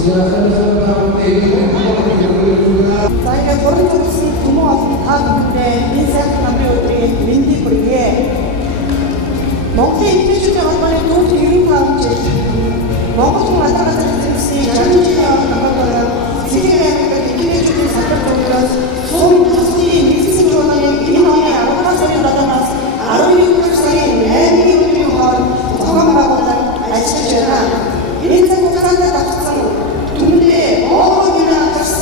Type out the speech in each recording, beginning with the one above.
저희가 버릇 없이 부모 없이 다 있는데 인생 남녀들이 민디 그리기에 먹기 힘드시죠. 한번에 또 뒤로 가운데 먹어서 왔다 갔다 했듯이 자존심과 나가거나 세계에 느끼게 주는 사건들과 소음 다수기 미스스로는 이명의 아로카소리라다마스 아로미국을 사이 매미국과 정함하고는 알치주나 인생 국가한테 답성 동대 어머니나 답성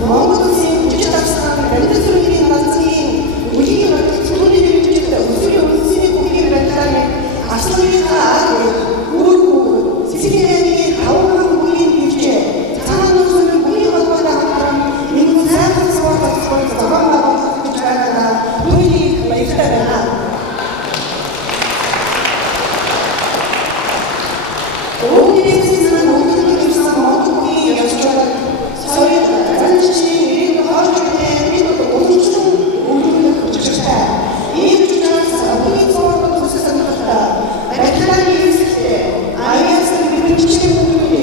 너무도시 주주 답성 랜드스로기 나라지 우리가 주문이 주주다 우스리 고기를 랜드라네 아스토리가 우르고 시기에 가오는 고기인 주제 장한 소는 고기가 돌아가는 인구 사람들과 같이 저방하고 잘하다 돈이 그만 있다면 오늘의 세상은 모든 것을 모든 고기 여주가 서울에 자존심 이름도 하주에 이름도 모든 중 모든 것조차 이 주장에서 모든 소원도 도서상 같다. 하나님이 있을 때 아이에서 믿는 지식의 분들이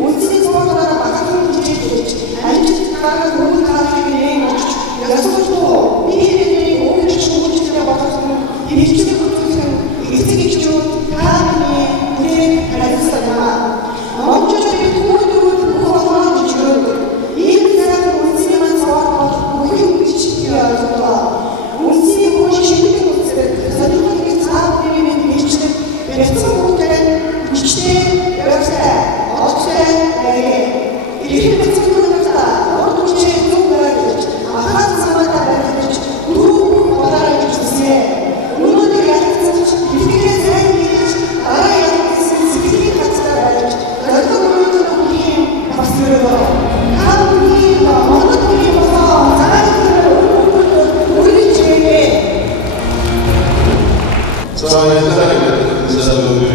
온전히 소원하라 막아서는 지혜지 안주식하는 모든 가족들이 여성도 미래들이 모든 주식을 지내고 와서는 이 주식의 분들은 이 세계 중 하나님의 우리의 발전사나 멈춰져야 도움을 부어서 주는 이 사람을 온전히만 소원하고 모든 지식이야 좋다. 온전히 무엇이 힘든 것을 선택하게 사업되는 미치는 백성 못된 미치는 역사 어째 이렇게 백성을 갖다 어떻게 누구를 하나님 사람을 누구 원하는 주세요. 오늘의 야릇은 이렇게 살기 나라의 스피릿 같이 열정으로 우리 박수로 하나님이 어느 분이어서 나라를 우리 주에게 자, 옛날에 그 사람들이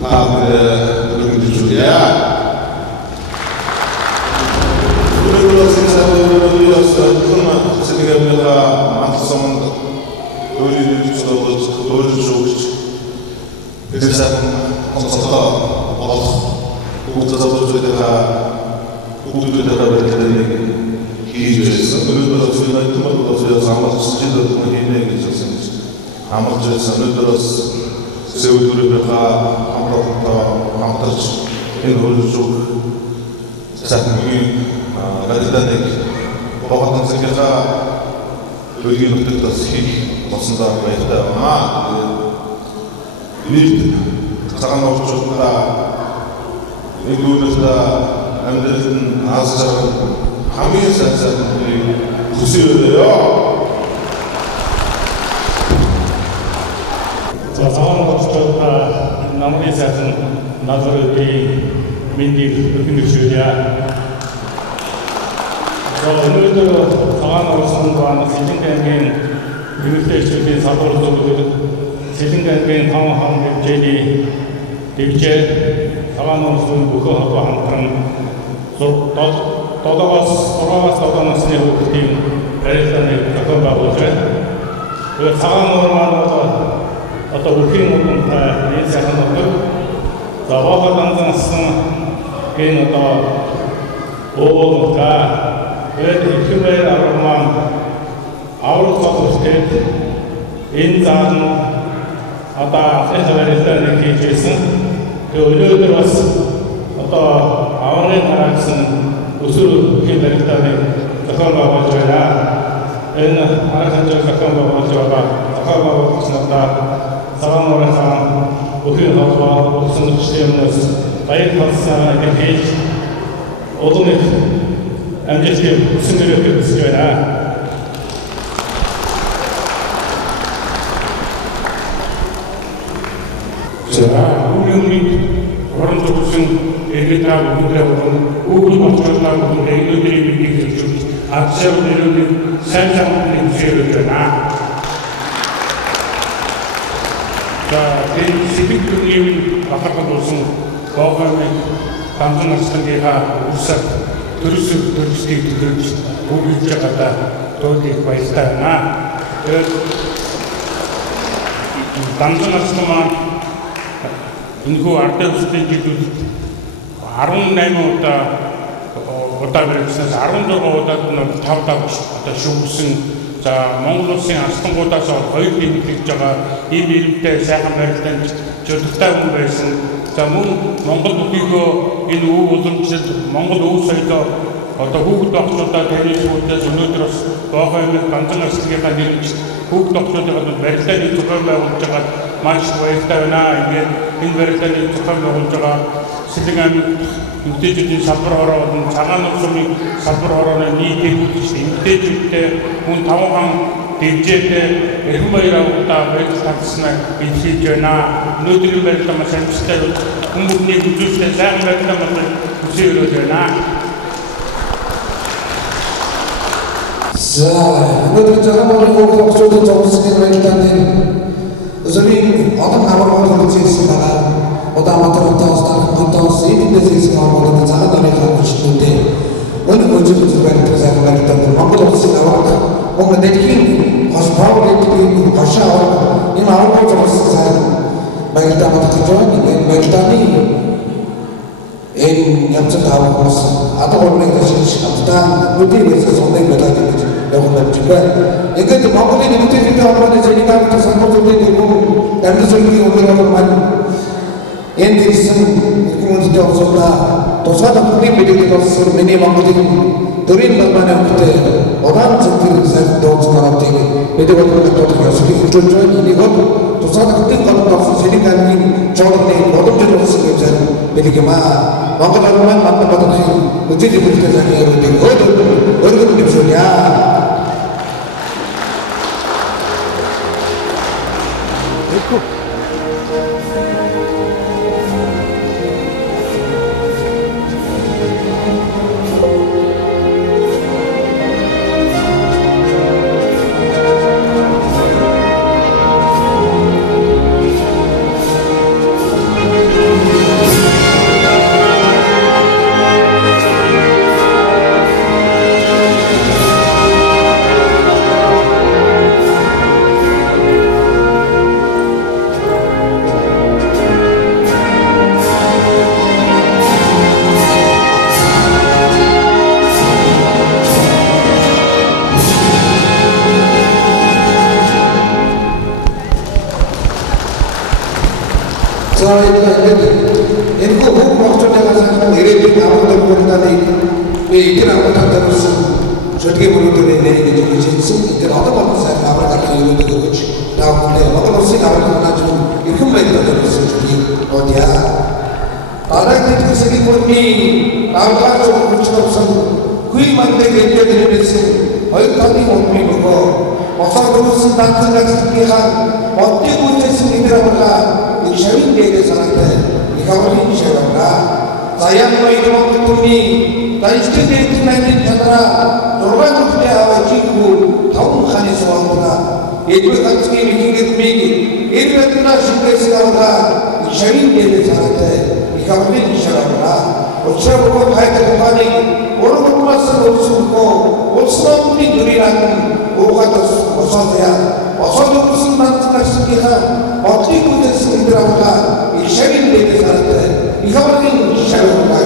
다 그런 주야. 우리가 생사들을 위해서 그만 생각해보니까 많았으면 우리를 주어도 그걸 주고 그래서 항상 국가적으로 저희가 국도대가 이렇게 기회에서 우리가 저희가 그만 가서 아마 수지도 그만 해내게 됐습니다. 아마 저희는 들었어. 세우들이가 아무것도 아무것도 이런 쪽 작품이 가지다니 뭐가 생겨서 여기는 뜻이 무슨 다가 있다. 이 사람하고 좋다. 이거보다 남들은 아스자는 함이 산산들이 구수해요. 자, 상황을 좋다. 나머지 사진 나들이 민디 느낌을 주냐. 오늘도 상황으로 선거한 세진관계인 미국대 출신 사도로서 세진관계인 상황하는 제리 대비제 상황으로 선 무거워하고 한편 돌아가서 스네고 그팀 베레스탄에 가까운 바보죠. 그 상황으로만 어떤 우킹을 다 인사하는 것도 저와가 당장 쓰는 게 어떤 오버가 왜 휴메라로만 아우르카도 스테이트 인자는 아까 에서베레스탄에 기준은 그 의료들었어 어떤 아우레 나라스는 우수로 휴메레스탄에 가까운 바보죠나 얘는 아라산적 가까운 바보죠가 가까운 바보 지났다. 사랑으로 항상 우리가 나와 무슨 시험을 바이 파스나 이렇게 어둠의 암제시 무슨 일을 쓰려나 제가 우리 오른쪽 무슨 얘기다고 그러고 우리 맞췄다고 얘기들이 믿기 좀 앞세워 내려오는 살짝 문제를 잖아. 자, 시빅님 아까도 무슨 거감에 방송학생계가 우sak 들을 보기자 같다 도저히 과했다나 방송학생만 인구 알때 수준이 18 удаа баригдсанаас 16 удаад нь 5 удаа одоо шүүгсэн. За Монгол улсын алстангуудаас 2 тэмдэглэж байгаа ийм ирэмтэй сайхан барилдаанд жолигтай хүн байсан. За мөн Монгол бүхийдөө энэ өв уламжлал Монгол өв соёлоо одоо хүүхэд багцуудаа танилцуулаад өнөөдөр бас Боохоймын ганцхан арслыгийнхаа нэрмж хүүхэд багцуудын барилдааны зохион байгуулж байгаа маш баяртай байна. Ингээд энэ барилдааны зохион байгуулж байгаа Сэлэг аймаг эмэгтэйчүүдийн салбар хороо болон цагаан нурсумын салбар хорооны нийтээрүүлж эмэгтэйчүүдтэй хүн 5 хан дэвжээтэй эрхэм баяр авалтаа барилд татснаа илэрхийлж байна. Өнөөдрийн барилда маш амжилттай хүмүүстний үзүүлэлтээр сайхан барилда болох хүсэж байна. За, өнөөдөр цагаан нурсумын огцодын зогсны барилдаанд зөвхөн одоо хамаагаар үзсэн байгаа. Удамаатартаас тархантаас эднээс хийсэн орнууд цагаан нурын хүчтэй. Өнөөдөр үзүүлэлт барилдсан барилдад Монгол улсын аваад Монгол дэлхийн хоспиталын хашаа энэ аваад зогссон цаг барилдаа батгаж байгаа. Энэ барилдааны энэ янзтай авахаас адуулмыг дашиж автаа нүдээс сондог байлаа гэж явуулж байна. Ингээд Монголын нэмэгдэлтэй холбоотой зэрэгтэй санхүүжилтийн хүмүүс амьдсалгийн өндөр маань энэ дэсэн хүмүүстээ орсуулаа тусгай бүхний мэдээлэл олсон миний Монголын төрийн балбаны өмгтэй удаан зөвхөн сайхан дууцгаратыг мэдээлэл болгох ёслыг хурж байна. Энийг тусгай бүхний голомт орсон Сэлэг аймгийн жолооны боломжтой болсон гэж хэлэх юм аа. Монгол арман мандат бодохын үйл хөдлөлтөөр заахыг өөрөөр хэлбэл энэ бүх процесс ирээдүйн аваад бүрданы эдгээр аваатаас шүлгийн бүрдүүрийн нэрийг хэлсэн. Тэгэхээр одоо бол сайн аваад гарах юм өгч таавал Монгол улсын аваад нааж ирхэн байдаг гэсэн чинь одя. Арайд хэсгийн бүрдний аваад бүрдсэн хүй мандыг хэлдэг хоёр таны өмнө нөгөө осоо дөрвсөн данцан гацгийнхаа оддыг үүсгэсэн эдгээр аваад шавин дээрээ санаатай их авралын шавнаа заяан баярын түмний дайчтэй дэвтмэний чанара 6 хүнтэй аваачихгүй 5 ханы суунаа эдгээр ганцгийн ихэнгэлмийг эрдэнэ шигээс аваа шавин дээрээ санаатай их авралын шавнаа учраа хайдаг ухааны ургамаас өрсөхгүй улсны дүрийн уухатас усаадя осоодсан данцгийнхаа бодлыг үдээсэн эдгээр аваа шавин дээрээ санаатай их авралын шавнаа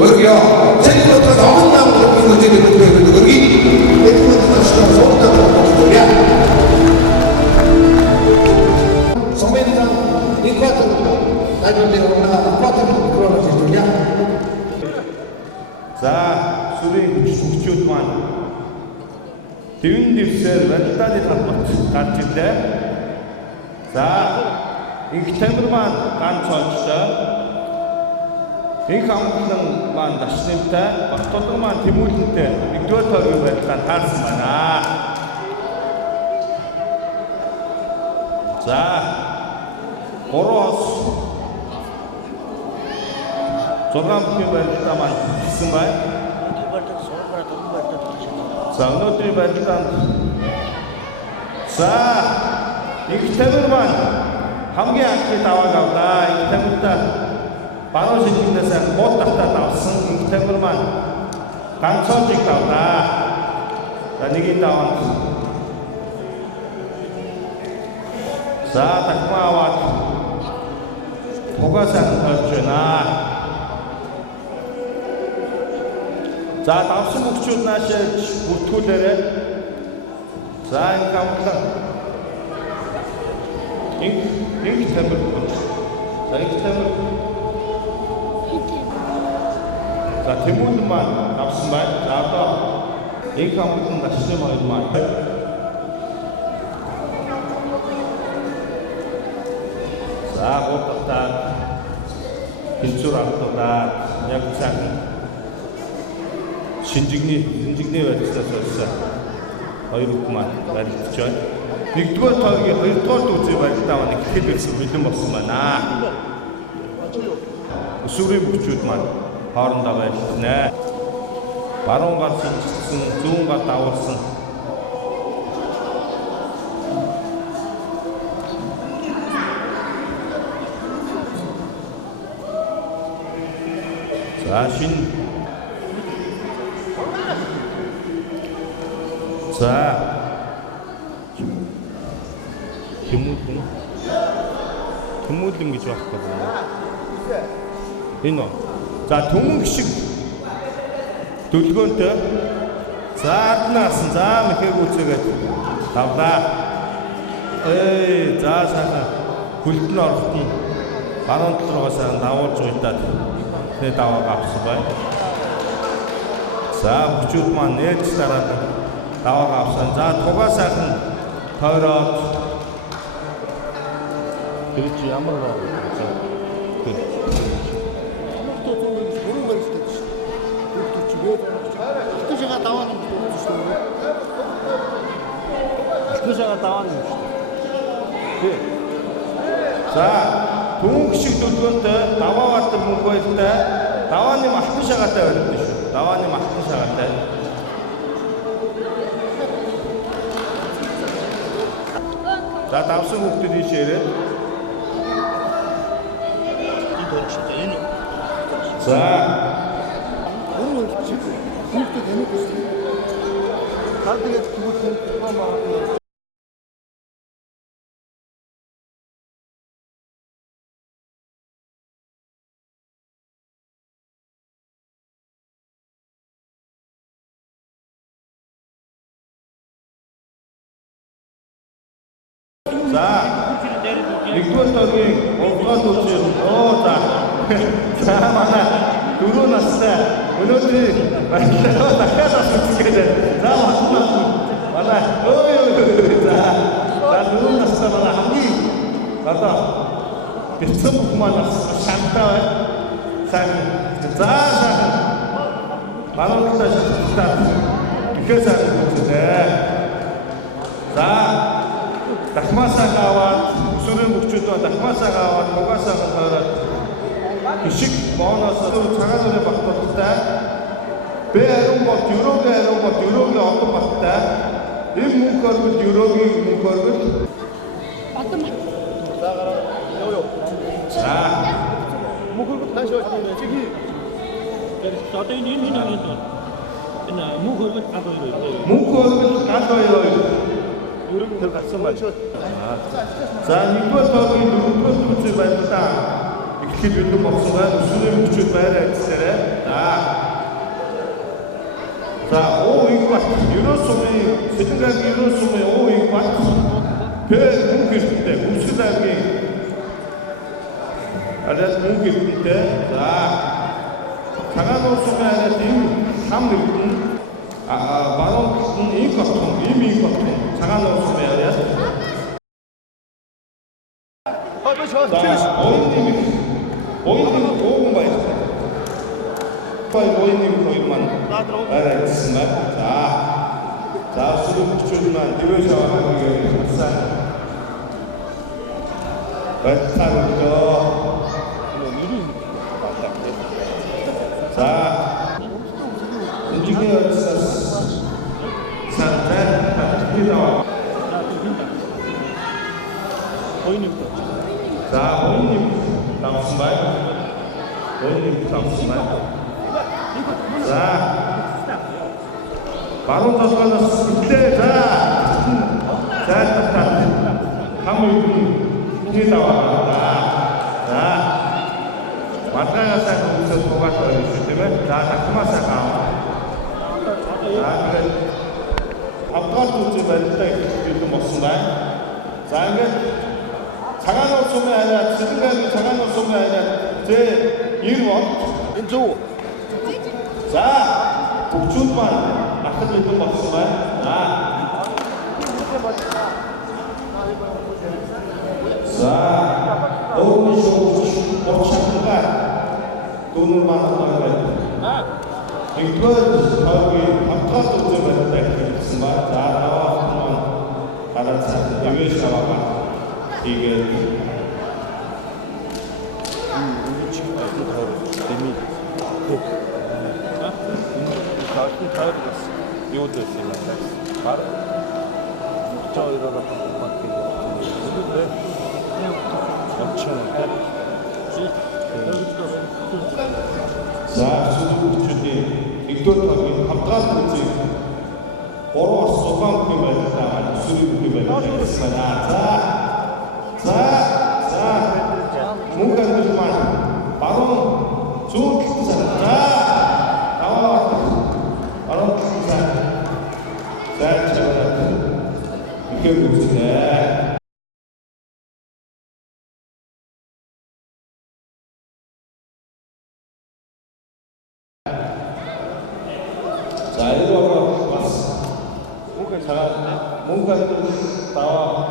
Örgüyor. Senin oturduğun onunla mı bir öteki tutuyordu? Örgüyor. Etmedi taşlar sonunda tutuyor ya. Somedan ikatır. Ayrıca ona ikatır mikrofonla tutuyor ya. За сүрийн хүчүүд маань дэвэн дэвсээр барилдааны хамт гарч ирлээ. За их тамир маань ганц онцтой. Их хамтлан маань дашнымтай, багтолгон маань тэмүүлэнтэй нэгдүгээр тоогийн барилдаанд таарсан байна. За 3 хос 6 бүхний барилдаа маань хийсэн байна. За өнөөдрийн барилдаанд за их тамир маань хамгийн анхны давааг авлаа. Их тамиртаа баруун шилжигнээс гол тахтад авсан их тамир маань ганцоожиг давлаа. За нэгийн даваанд за дахмаа аваад тугаасаа тооч байна. За давсан хөгчүүд наашаа бүртгүүлээрээ. За энэ камтлаа. Инх тамир. За инх тамир. За Тэмүүл маань давсан байна. За одоо инх камтлын дашны хоёр маань. За гутаа хинцүүр автодаа яг сайхан шинжигний байдлаас олсон хоёр үг маань барилдаж байна. Нэгдүгээр тоогийн хоёрдугаар үзий барилдаа маань ихтгэл байсан бэлэн болсон байна. Өсвөрийн бүчүүд маань хоорондоо байлжнэ. Баруун гар шинжсэн, зүүн гар давуулсан. За шин. За. Тэмүүлэн гэж байхгүй байна. Энэ. За төмөн шиг дүлгөөнтэй. За аднаас за мэхэг үцээгээд тавлаа. За сайхан хүлтэн орохтон баруун талруугаа сайхан давуулж уйдаад тэ давааг авсан байна. За бүчүүд маань нээж дараад давааг авсан. За тугаа сайхан тойроод тэр чи ямар байна? За түнх шиг дүлгөөнтэй даваагатай мөнгө байлтай давааны малтан шагаатай барилдсан шүү. Давааны малтан шагаатай. За давсан хүүхдүүд ийшээрээ. За хүүхдүүд эмэг гэсэн. Таад тэгээд хүүхдүүд маа за нэгдүгээр тоогийн 3-р үзээ за манай 4 настай өнөөдөр баярлалаа дахиад асуучихлаа. За манай за 4 настай манай хамгийн одоо бэлтгэн хүмүүс шантаа сайн за манай шантаа ихээр сайн үзлээ. За дахмасаа аваад өсвөрийн бүчүүд дахмасаа аваад угаасаа гараад ишиг бооноос цагаан нурын багтуудтай бэ харин бот еврогийн олон багттай энэ мөнгө хөрвөл еврогийн мөнгө хөрвөл одоо за гараа ёо за мөнгө хөрвөл тааш очно чиги одоо энэ мөнгө хөрвөл гал хоёр ерөг төр гацсан байна. За нэгдүгээр тоогийн 4-р үзээ байлаа. Эхлээд бэлэн болсон байна. Өсвөрийн бүчүүд байраа ажиллаарай. За уу бат ерөө сумын Сэлэнгагийн ерөө сумын уу бат тэр мөнгө хэрэгтэй. Үсгэл аймгийн арай мөнгө хэрэгтэй. За цагаан нуус сумын арай ийм хам нэгэн баруун талд ийм батхан цагаан нуус байраа. Ойн оогон байна. Ойн хоёр маань арай гэсэн байна. За сүрүүчүүд маань дэвэж аваад ирсэн. Байтароо. За инженер за ойн давсан байна. За баруун талаас итлээ за хам үгүй даваа. За матгаас хүмүүсээс угаасаа ирсэн тийм ээ. За такмасаа гав. авгал үзий барилдаа гэдэг болсон байна. За ингээд цагаан ус сумын хараад Сэлэнгааны цагаан ус сумын хараад зэ 90 он энэ зөв. За бүгжүүд маань ахад мэдэн болсон байна. За өөрөөр шүүж очсон дүүнэр маань байна. Нэгдүгээр тоогийн хамтгал үзэн барилдаа хийсэн ба за таваа хараад ивэж аваа игээд юу дэс юм бар чойроо хамтдаг за сүлжүүдийн нэгдүгээр тоогийн хамтгал үзэн 3-6 хүн байлаа. Сүрэг байлаа. За мөнгө амжилт маань баруун зүүн талд баруун талд за ихээр үзлээ. Mungkin tawa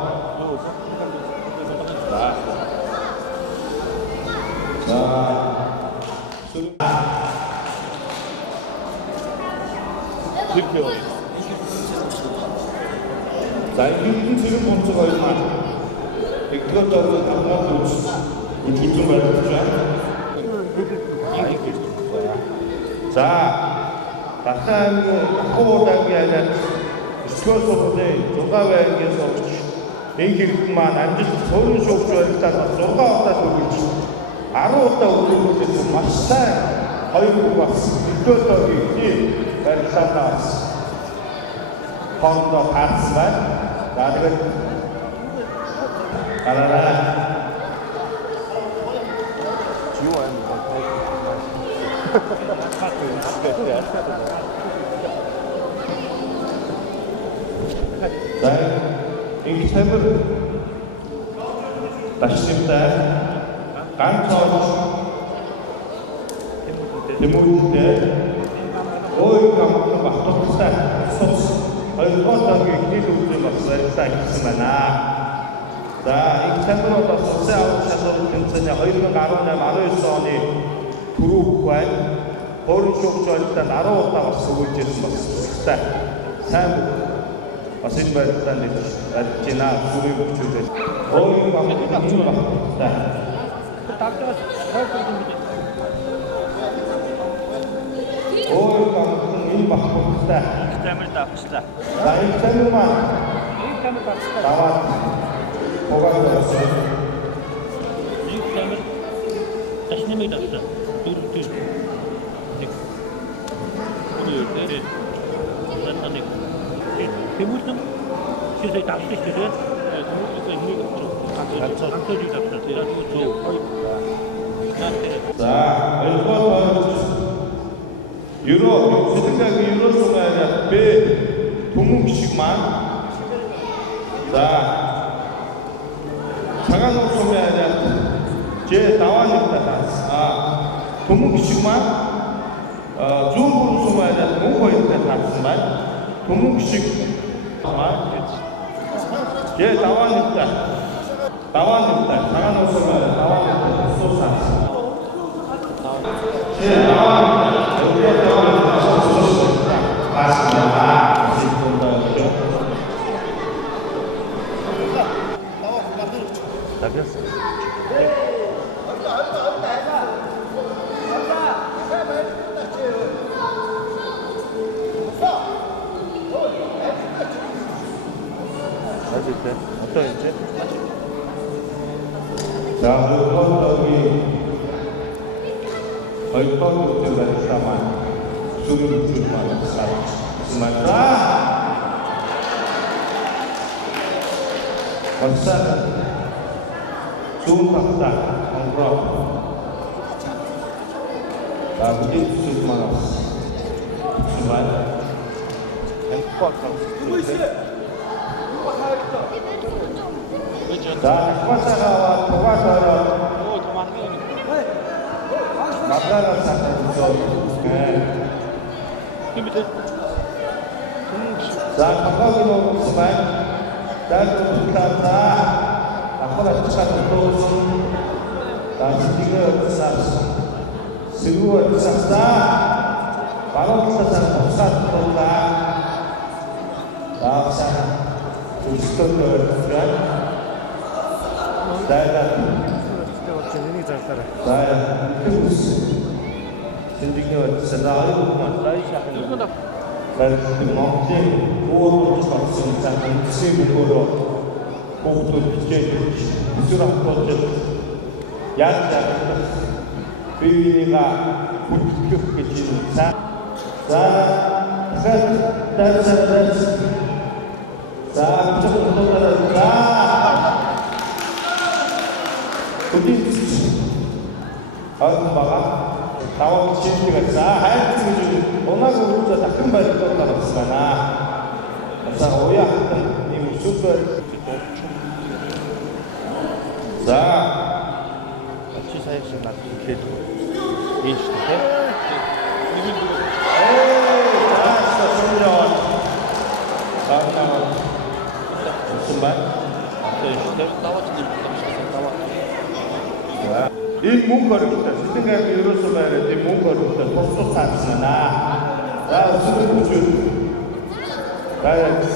za ini sering muncul orang ikut dalam kamar wujud berjalan za bahkan aku lagi ada 스쿼트인데 조가웨에서 인기만 앉아서 서울 쇼크 일단 조가왔다 저기 아무것도 없는 곳에서 마시다 거의고 왔어 이것도 있지 벨사타 콘도 하스만 나중에 가라라 자, 이 템을 다시 씁니다. 간처 데모인데 오이가 막상 막독사 소스 얼마나게 기도를 막사했다 했으나 자, 이 템으로 소스 아웃샷으로 괜찮냐 얼마 가로냐 마루에서니 그룹과 오른쪽 절대 나로웠다 왔어 올지는 막사 참 Asin bertan di Cina suri berjuda. Oh ini kamu tak cuma. Oh ini kamu ini bahkan kita. Kita tak kita. Baik kita mana? Kami tak. Tawat. Orang berasa. Ini kami. Tasnya tidak kita. Tur. Ini. Dan tadi. 대부분 실제 답시들은 대부분 힘이 강조주 답시들이라고 자, 유로 시대가 유로 소나야 배 동국식만 자, 장안옥 소나야 제 나와니까 동국식만 중국 소나야 공부했다 다스만 동국식 예, 나왔다. 장안 오시면 나왔다. 소사. 예, 나왔다. 여기가 나왔다. 소사. 맞습니다. 지금 나오죠. 다 됐어. 어떤 이제? 자, 여기 얼마나 되는 사람 수를 주만 스마트라 벌써 좋은 박사 공부하고 자, 우리 수만 스마트 자, 코바사가와 도가서로 만나러 사는 네. 자, 감각으로 보시면 나도 좋다. 아무나 똑같은 도시. 나 지금 쌌어. 스루어 쌌다. 바로 사상 쌌다. 나사 조스토를 전. 나야. 나야. 그우스. 신디가 사나이만 나이샤는 그 먹지 오오로 잡는 자는 세부로 고도 비제 수락 거절 야자 비위가 붙게 지는 자 자, 조금 더 따라 어디 봐봐 나와 지혜가 자 하얀 원하고 우리가 다 금발이 떠나갔으나 자 오야 이 무슨 자 취사했으면 나도 계속 인식해. 자 손녀 자 무슨 말? 이 문거리부터 생각이 이로써 봐야 돼. 이 문거리부터 독소 샀으나 자 수능 우주 가야 돼.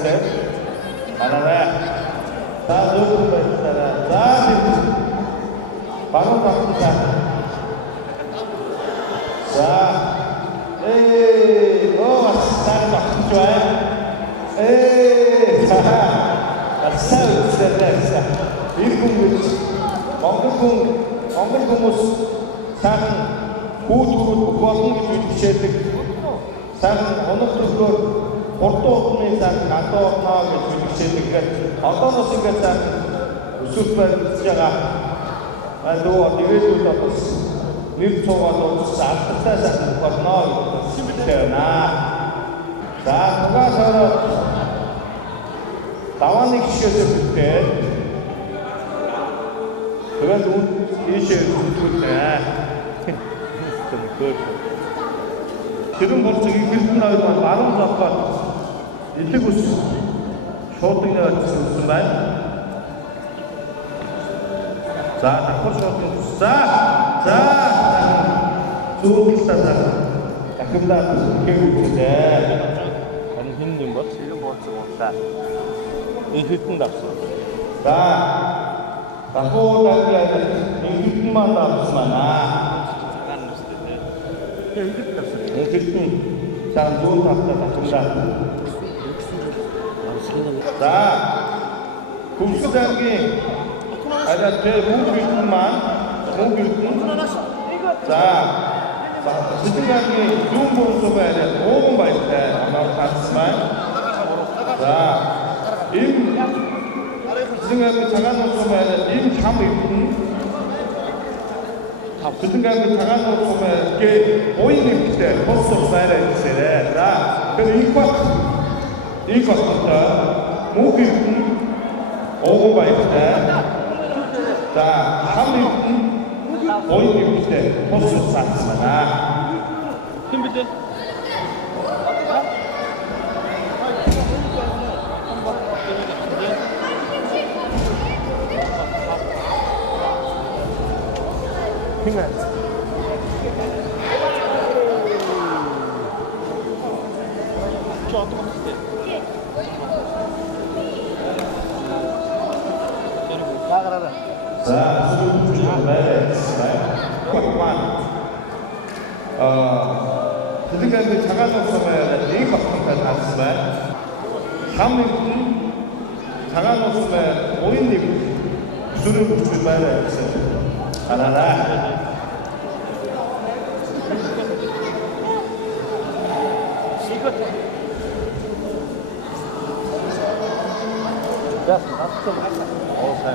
하나라 자 너도 봐야 자 바로 갑니다. 자 에이 starta 좋아요. 에이 자 싸우자 일꾼 엉글 хүмүүс сайхан хүүхдүүд болон гэж үздэгчээдэг. Сайхан оног төлөөр хурдан удны сайхан адуу орноо гэж үздэгчээдэг. Одооноос ингээд сайхан өсвөр барьж байгаа. Адуу нэвэлүүд бас нэр цугаад ус алдартай сайхан орноо гэж байна. За тугаасаар давааны гişгээс бүтээ. 그런 이슈 좋다. 지금 벌써 이 길분 나오지만 많은 잡과 일리고 쇼팅을 무슨 말? 자, 닭고 쇼팅. 자, 좋은 기사다. 가끔다 개국인데. 아니 힘든 것 지금 못다. 이 hilpun답소. 자. Tahu dari hidup mana semana? Hidup sanjung tak tertunda. Dah, kumpulangi ada mobil teman, dah, sebenarnya jumbo semua ada orang baik anak kasman, dah, 그생각에 장안옥소면 임 참이 그 생각에 장안옥소면 이게 보이는 때 벌써 살아야 있어요. 자, 그래서 이것부터 목이 오고가 있다. 자, 참이 보이는 때 벌써 살았습니다. 힘들지? 핑을 자, 수준 네, 그 생각에 장안옥소면 이 박통까지 났으면 다음에 장안옥소면 5인님 수를 붙일 말에 하나라 야, 좀 할까? 잘.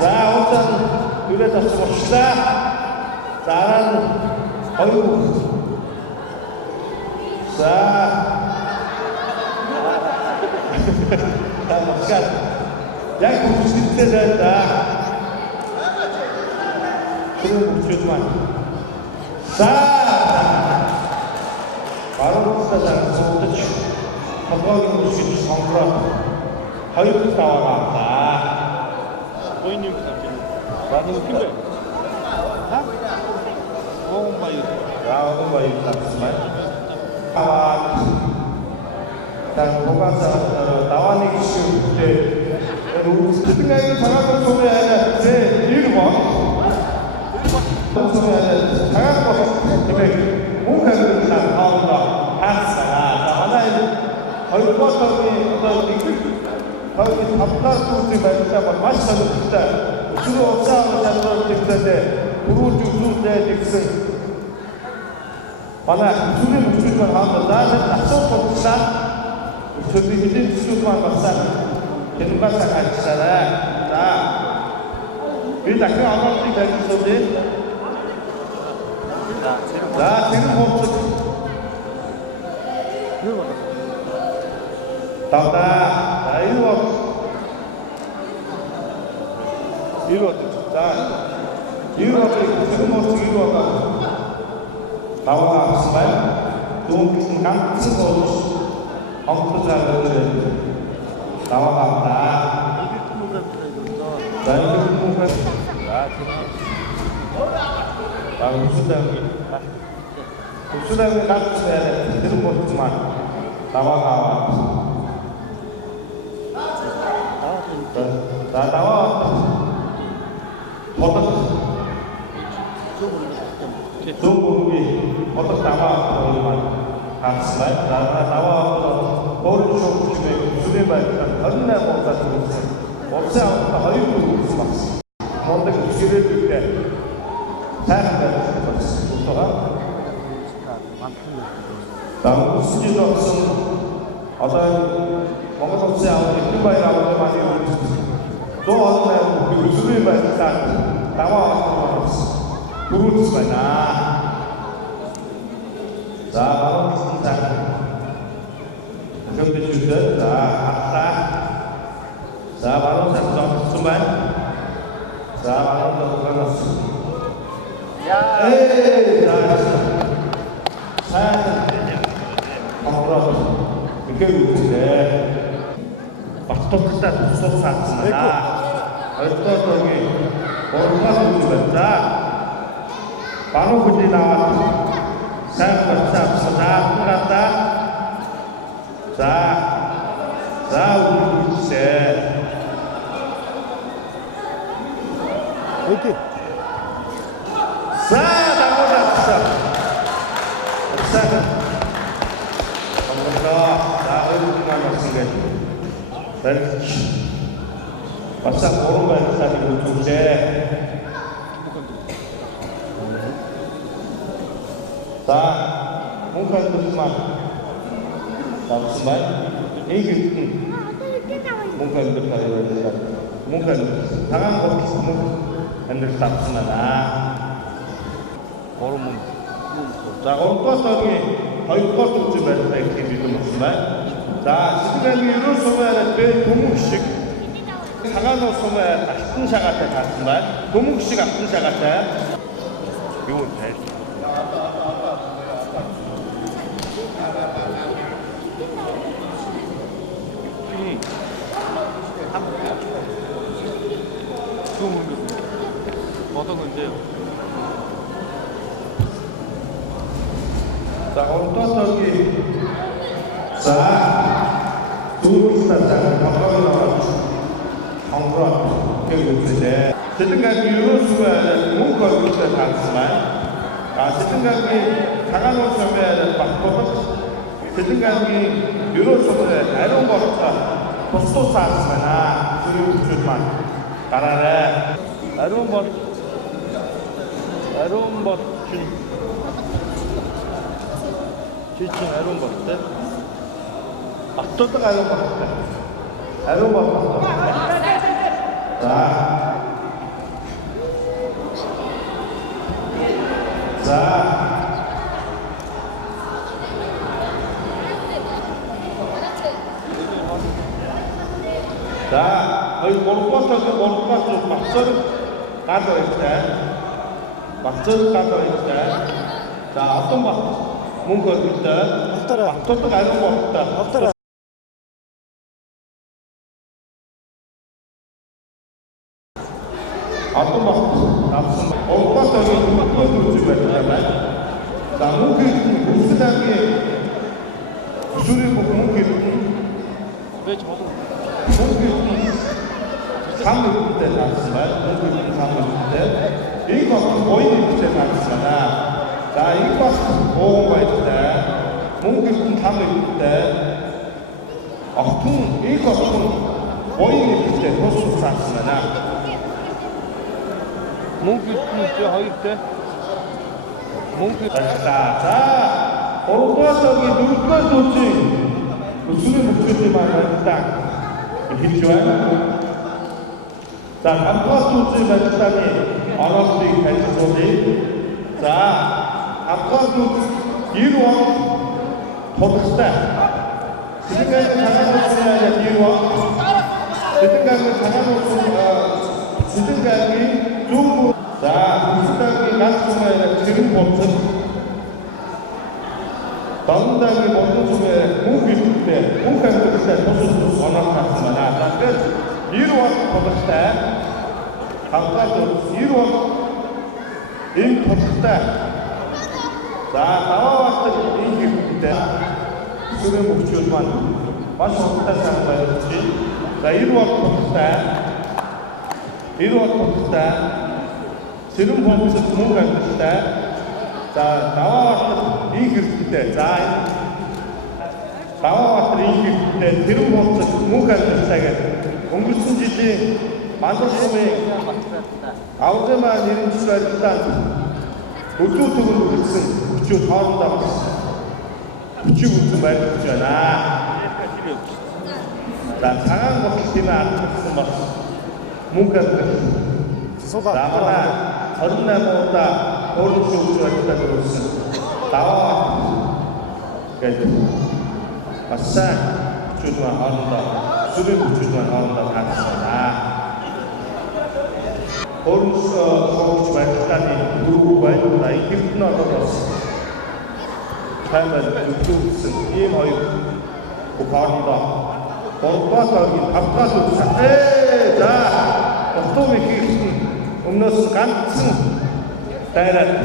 자, 노래 다시 봅시다. 자, 어이구. 자, 자, 봅시다. 약 90대 됐다. 그럼 묵주만. 자, 바로 부사장 소득. 건강이 무시 성불한 허유를 나와간다. 보이님 나는 필요해. 오마이. 오마이 닥스만. 나와. 난 보관사 나와내기 쉬울 때 우리 스팅하게 장학금 소개하는 제 1번 소개하는 장학금 때문에 뭔가를 다 나온다. 학사가 하나의 얼마만이 어떤 거기 답답하지 말자 마시는 진짜 주로 싸움을 잡는 데 우루 주주대 딕스 mana suri musuhman hamba zaten asal fokusan suri hidin musuhman baksan kenapa sangat cara nah ini tak kena orang sih dari sini nah sini fokus tahu tak nah ini fokus ini fokus ini fokus 나와 정말 좋은 기술 강큰 거로 엉뚱하게 나와간다. 나는 수당이 납치해 되는 것만 나와. 나와. 동국이 어떤 나와 갔으면 나와 오른쪽 중에 수리만 얼마나 뭔가 들었어 없어 어이구 있어 뭔데 그 수리를 줄때 사람들 부터가 나무 수지도 없음 어떤 뭔가 없지 않은 일반이라고 많이 또 어떤 그 수리만 일단 나와 없어 Turut sebanyak. Baru kita sudah akta. Baru satu sumban. Baru terus. Saya orang begitu waktu kita susah sana. Itu lagi orang berbaca. 바로 그때 나왔죠. 자, 우리 이제 이렇게 자, 나오자. 자, 어디만 왔으니까. 박사 보는 거야, 사실 두째. 자, 몽칸들만 잡수만 이게 몽칸들 가져야 몽칸 당한 거 몽칸들 잡수만 오르면 자, 온것들이 거의 것도 좀 이렇게 믿으면 자, 지금 이런 소매를 배 도묵식 강한호 소매 흥사 같아 갔지만 도묵식 흥사 같아 이건 돼. 어떤 건데요? 자, 어떤 자, 두 스타트를 바꿔 나왔죠. 방구라 여기 이제 대등각이 유로수가 뭔가 그때 당시만 대등각이 강한 점에 바꿔서 대등각이 유로수가 이런 거부터 포스토 사스나 그리고 주만 가라래 이런 것 지친 이런 것들 어떻다 이런 것들 이런 것 자, 자, 거의 모르고서 막절 가져 있대. 막절 가져 있대. 자, 어떤 뭔가 있대. 막절도 가는 거 없다. 어떤 남순 모르고서 뭔가 있대. 자, 뭔가 무슨하게 구슬을 보고 뭔가 왜 저도 상륙 때 나왔지만 공격 상륙 때 이거 보이는 때 나왔잖아. 자, 이거 보호가 있대. 공격 상륙 때 어떤 이거 보이는 때 호수 나왔잖아. 공격 때 하기 때 공격 자, 오른쪽이 눈꺼 좋지. 술을 먹지만 딱 이렇게 좋아요. 자, 앞과 둘째 발단이 어렵게 발전이. 자, 앞과 뒤로 더득다. 그 생각을 잘하는 뒤로. 그 생각을 잘하는 그 생각이 좋은. 자, 그 생각이 나중에 지금 버튼. 당당히 먹는 중에 공기 때, 공간도 그때 도수도 원활하지만 자, 끝. 이루어 버튼 때, 강가도 이루어 버튼 때. 자, 나와왔던 인기 때, 술을 먹지만 맛이 없다는 생각이었지. 자, 이루어 버튼 때, 지름 버튼 공간 때. 자, 나와왔던 인기 때, 자, 나와왔던 인기 때, 지름 버튼 공간 때. 공부 순지지 만들었으면 아우제만 이런 짓을 일단 노트북을 놓겠음 그쪽 다 한다고 그쪽부터 말해주잖아. 자, 장한 것 때문에 안 듣겠음 막 뭔가 나마나 어른 나무다 오른쪽으로 왔다 들었음 나와 아싸 그쪽만 한다. 술을 붙이지만 나온다 가르치잖아. 오른쪽 발단이 누르고 발단이 힘 나가서 삶은 육두슨 힘어이 고파한다. 오빠가 바빠서 자, 어떤 게 없는 간증 다이렉트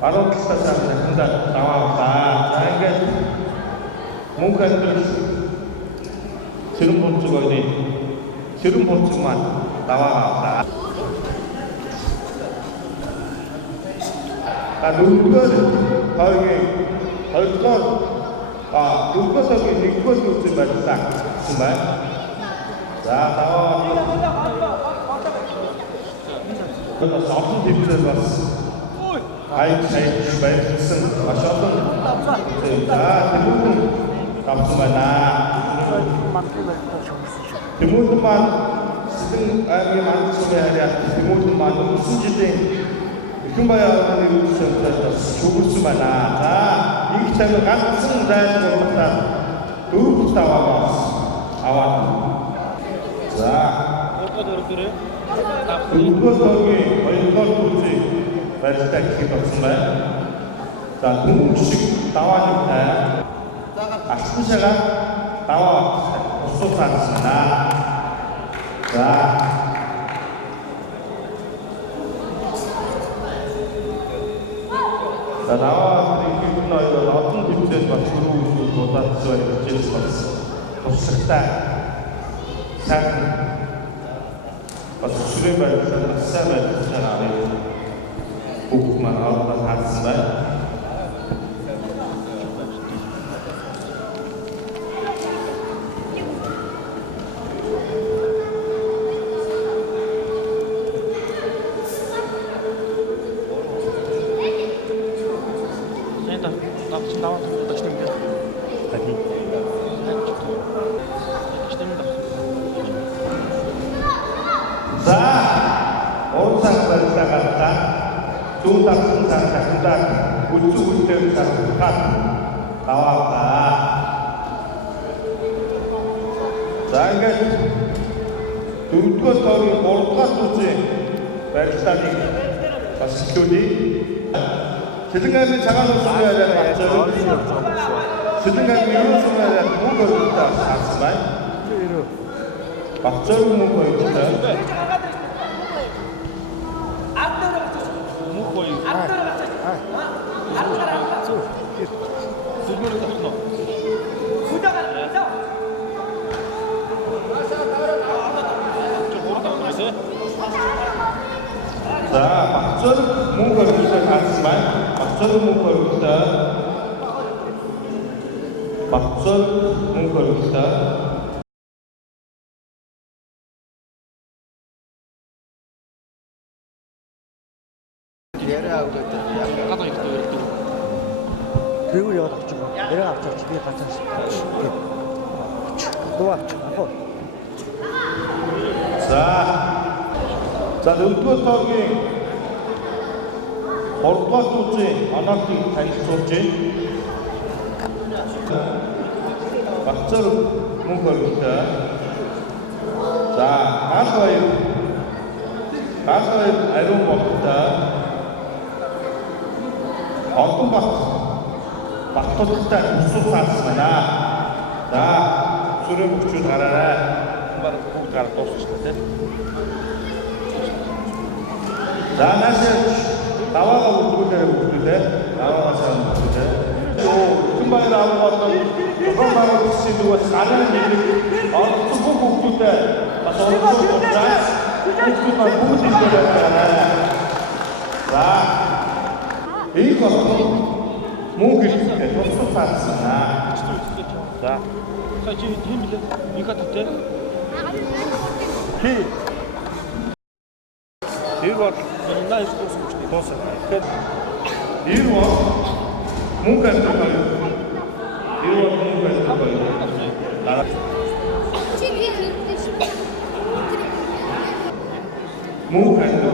바로 기사상에 한다 나왔다. 자, 이게 뭔가 지름 본주가 어디? 지름 본주만 나와나왔다. 눈꺼는 거기 벌써 눈꺼석이 눈꺼 좀 맞다. 정말. 자, 나와. 그래서 어떤 집에서 왔어? 아이 차이 말씀 마셨던. 자, 대부분 답수만나. 대모든만 시등 아기 만들어야 돼. 대모든만 무슨 짓에 금바야 하는 것을 죽을 수만 자, 이 기차는 같은 자연을 갖다 그 아와. 자, 그것이 얼마든지 말씀 기도했지만, 자, 공식 나와니까 순서가 나와 없었습니다. 자. 자, 나와 이렇게 끝나서 어떤 집에서 주로 도다스와 제스마스 도스다 산 수레발 산사발 산아래 복만 아우다 다스다 자, 온상발 따갔다. 좋은 작품 작품다 우쭈우쭈 작품가 나왔다. 자, 이게 дөрөвдүгээр тоогийн 3-дугаар түвшин барилтааны бас студий Сэлэнгааны цагаан улсын яриад Сэлэнгааны ерөн улсын яриад мөнгө өргөдөө авсан байна. Багцаар мөнгө өргөдөө 자, 박철 문걸부터 가지만 박철 문걸부터 그리고 여기다 붙여봐. 내가 앞서 집에 가자. 너 앞쳐. 자, нэгдүгээр тоогийн 3-дугаар түвшин оноотыг танилцуулж Багцаар мөнгө өргөдөө за гал хоёр ариун болтой одон багтуудтай усуу цаасан байна. За сүрэн бүчүүд гараарай. Баг бүгд гараад дуусчихлаа тийм. За наашаа даваага үлдүүлээ бүгдээ даваагаасаа бүгдээ хүн баяр аваад програмаар үсгийн дүүс алан нэг орцсон бүгдээ бас орцсон учраас бүгд маань бүгд илэрээ байна. За их орсон мөнгө хэлээ тусах цаасна. За чи тийм билээ их хаттай хий 이거 나 이거 도서. 이거 뭔가 들어가요. 이거 뭔가 들어가요. 나라. 뭔가 들어.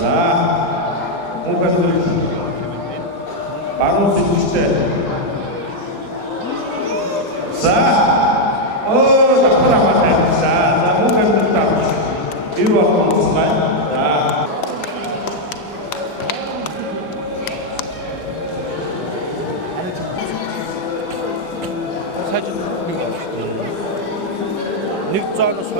자, 뭔가 들어. 바로 쓰시대. 자, 나쁘다 맞아. 자, 뭔가 들다. 이거 한번 자. 사진 닉자가 서울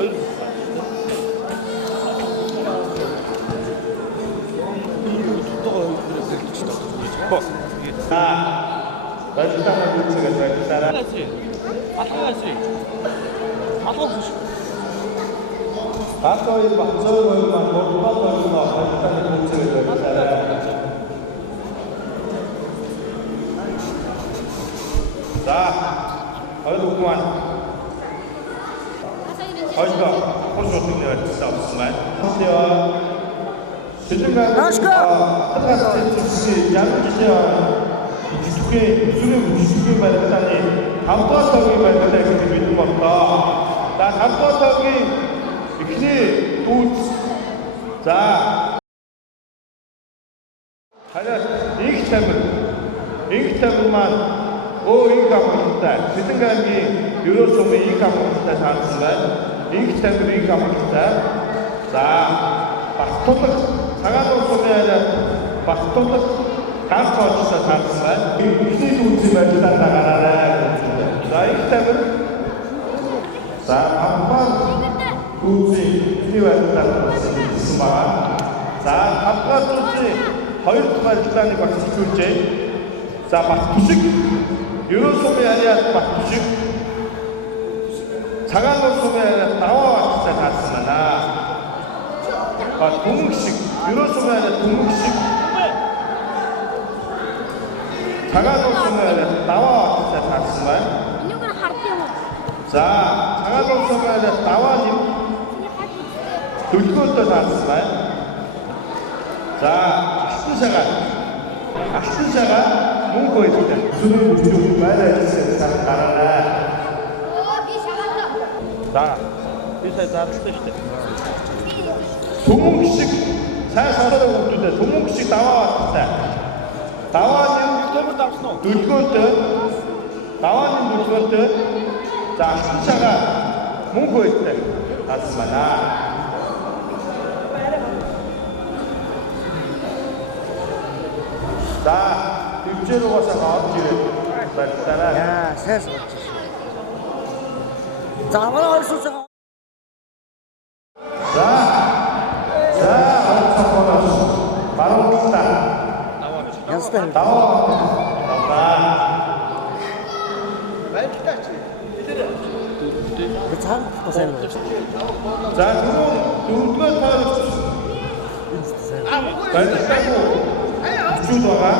발사나 부츠가 발사나 가까이 박서울만 몰라서는 발사나 부츠가 발사나 자, 어디로 그만 어디가 홀수 중요한 진짜 없으면 한대와 주중간 똑같이 양주시와 이주게 수능 주주게 말했다니 감도하기 말했다 이렇게 믿는 겁니다. 나 감도하기 이렇게 또 자, 가자 이 기타만 이 감옥이다. 지등간이 유로솜의 이 감옥이다. 잘했습니다. 이 기타도 이 감옥이다. 자, 박토덕 상하도 소매하자 박토덕 강서치다. 잘했습니다. 이 기술지만 일단 나가라. 자, 이 기타는 자, 한번 구지 필요한 일단 있습니다. 자, 아까 줬지 허일투만 일단이 박수 줄지. 자, 박두식 이런 소매 아니야 박두식 작은 것 소매 아니라 나와 진짜 같습니다. 동묵식 이런 소매 아니라 동묵식 작은 것 소매 아니라 나와 진짜 같습니다. 자, 작은 것 소매 아니라 나와님 돌것도 같습니다. 자, 아스자가 문고에 있다. 수능 좀 말해야 되겠어요. 알아라. 자, 이사에 다 쓰시대. 동식 сайн сонсоо хүмүүстээ төмөн шиг даваа баттай. Даваа юм Тэмэр давсан уу? дөлгөөтэй. Давааны дөлгөөтэй. За ачаага мөнх байлтай. Тасан байна. За төвчээр угаасаа орж ирээ. Баярлалаа. Яа, сайн сууж шүү. За манай хоёрсоо За орцохоос баруунта. янзтай. Даваа. Баярлалаа чи. Цаан сайн байна. За дөрөвдүгээр тойрогч. Баярлалаа. Чүд байгаа.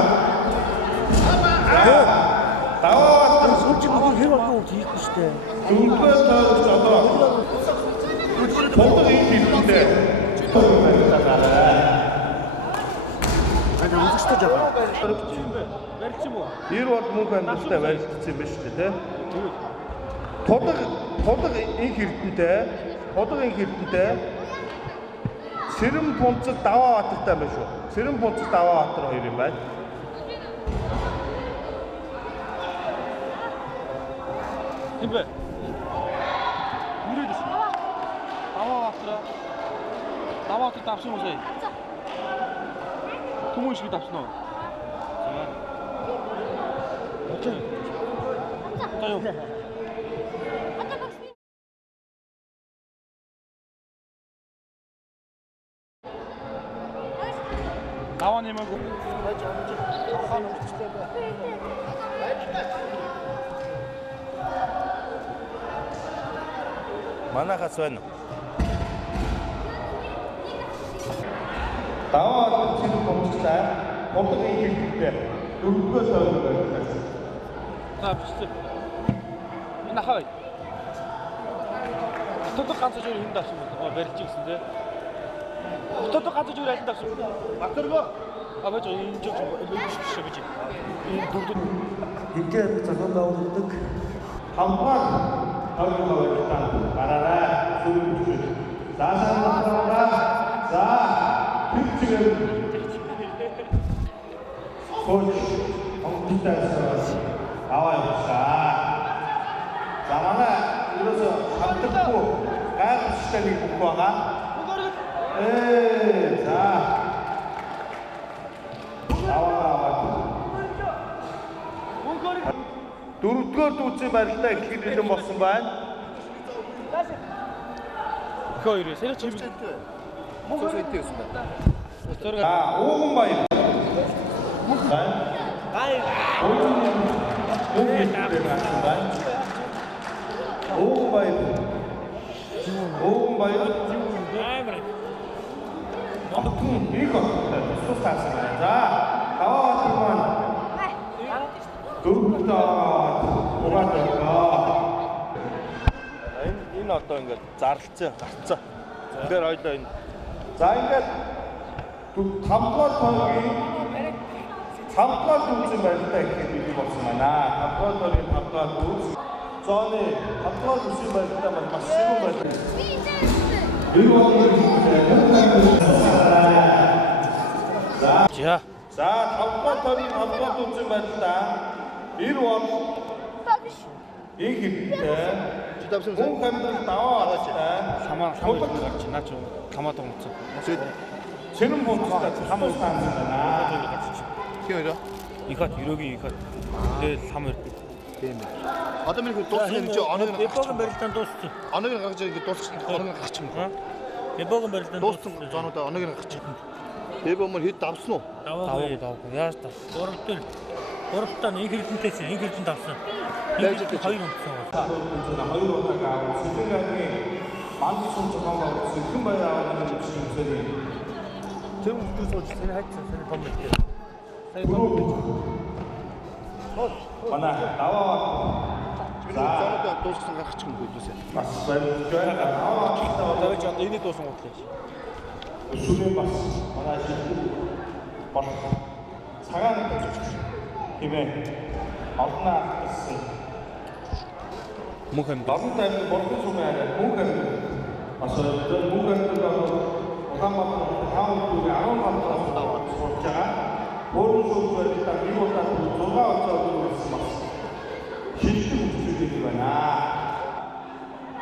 Даваа Сууж байгаа хэр олон үг хийх штэ. дөрөвдүгээр тойрогч одоо бодог ийм хэлбэртэй. Аа үзэгчтэй жаа. Барьж юм уу? Ер бол мөнх амьдралтай барьжсан юм байна шүү дээ, тийм. Тодог инх эрдэнтэй Сэрэм Пунцэг Даваа Баатартай байна шүү. Сэрэм Пунцэг Даваа Баатар хоёр юм байна. Тийм бэ. Нүрээд шүү. Даваа тавсан уу сая? Түмэн шиг тавсан уу? Окей. Таяа. Даваа нэмээгүй. Хаана үлчтэй бай. Манайхаас байна. Даваа Сэрэм Пунцэгтай бодог инх эрдэнтэй дөрөвдүгээр тойрог байна. За бичсэн. Энэ хаа. Хотод ганц зүйл юм даасан байна. Барилж гисэн тий. Хотод ганц зүйл аль даасан. Батэргөө. Абаж энэ жиг биш гэж. Энэ дөрөв. Ингээд цагаан давуулдаг. Хамбар аваад гараарай. Сүүл. Заасаа. За. Тэгчээр. Коуч онгоцоос аваа явуулаа. За манай ерөөсө хамтдаггүй гайхалтай нэг бүх байгаа. За. Дөрөвдүгээр дүүцэн барилдаа их хэдэн болсон байна. Хоёр сэрэ чив. Мөнгө өйтэй байсан байна. Ууган баяр. Гай. Ууган баяр. Амар. Их хаттай тусгаасан байна. За, Даваа Баатар маань дөрөвдөө энэ одоо ингээд зарлцсан, гарцсан. Тэгэхээр ойлоо энэ. За ингээд 5-р тоогийн 5-р дүүцэн байлтай гэхэд бий болсон байна. 5-р тоогийн 5-р дүүц. Зооны 5-р дүүцэн байлтай маань маш сэрүүн байлтай. За. За 5-р тоогийн 5-р дүүцэн байлтай. 90 он инх эрдэнтэй хүн хамтрал даваа аваачтай Хамаа гарч наач хамаа томцсон. Сэрэм Пунцэгтай хамаа таасан байна. Тийм үү? Ихат өрөөгийн ихат. Тэгэл хам өрдөө. Тийм ээ. Одоо минь дууссан юм чи оног нь Эбогийн барилдаан дууссан. оног нь гаргаж ингэ дууссан оног нь гарч юм. Эбогийн барилдаан Дууссан зоонуудаа оног нь гарч юм. Эбо мөр хэд давсан уу? Даваагүй. Яаж тав? Гуравтаа нэг хэрдэнтэйс нэг хэрдэн давсан. Яаж вэ? Хоёр унтсан. Хоёр удаагаа Сэлэнгийн манд сум зохион байгуулалт Сэлэн баяр аваад нэг шиг үзээ. Тэм үгүй сууж сэр хайцсан сэр том мэдээ. Манай даваа Зоонуудаа дууссан гарч юм хөөдөөсөө. бас баярлалаа. Даваа Одоо ч энийг дуусан утлаач. өсвөрийн бас манай шилдэг болох цагаан төлөвч хэмээн олноо гэсэн Мөнх амьд. олон тайван болон сүмээр мөнх амьд бас мөнх амьд Улаанбаатар 5 15 сурч байгаа. Өөрөөр хэлбэл нэг удаад 6 онцгой өгсөн бас шилдэг хүчтэй байна.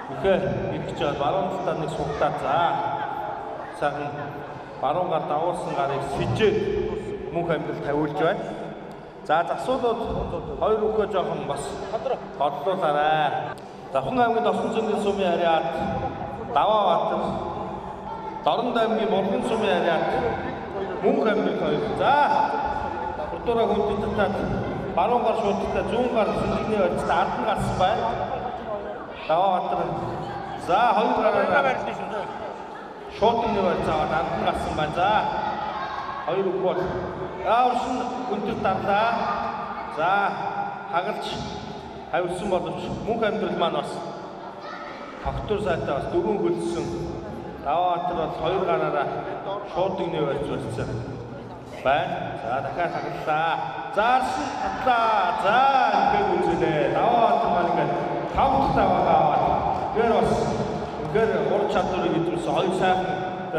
Тэгэхээр ингэж баруун талаар нэг сугтаа за. Сайхан баруун гар давуулсан гарыг сэжээд мөнх амьдрал тавиулж байна. За засуулууд хоёр үхээ жоохон бас бодлуулаарай. Завхан аймгийн Досон цэнгийн сумын ариад Даваабатар, Дорнод аймгийн Булган сумын ариад мөнх амьдрал хоёр. За урдуураа хүндэтгэд баруун гар шуудтай зүүн гар сэлгний ойрцод ард нь гарсан байна. Даваабатар за хоёр гараа шуудны ойрцоод ард нь гарсан байна. За хоёр үг бол аавшин өндөр дарлаа. За хагалж хавьсан боловч мөнх амьдрал маань бас фактор сайтай бас дөрвөн хөлсөн. Даваабатар бол хоёр гараараа шуудны ойрц болсон байна. За дахиад хагаллаа. Заарсан татлаа. За ингээд үзлээ. Даваабатар маань ингээд 5 таваагаа аваад гэр бас гэр ур чадварыг идэвхсэн хоёр сайхан.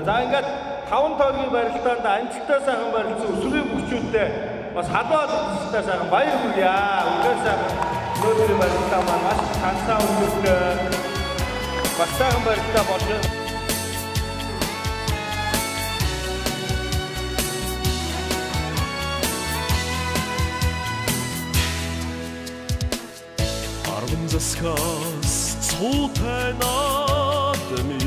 За ингээд 5 тоогийн барилтаанд амжилттай сайхан барилсан өсвөрийн бүхчүүдтэй бас халуун албастай сайхан баяр хүргье. Үнээр сайхан өнөөдрийн барилтаа маань маш хансаа өндөрлөө. Бас сайхан барилтаа болно. Арван засгаас цуутай наадами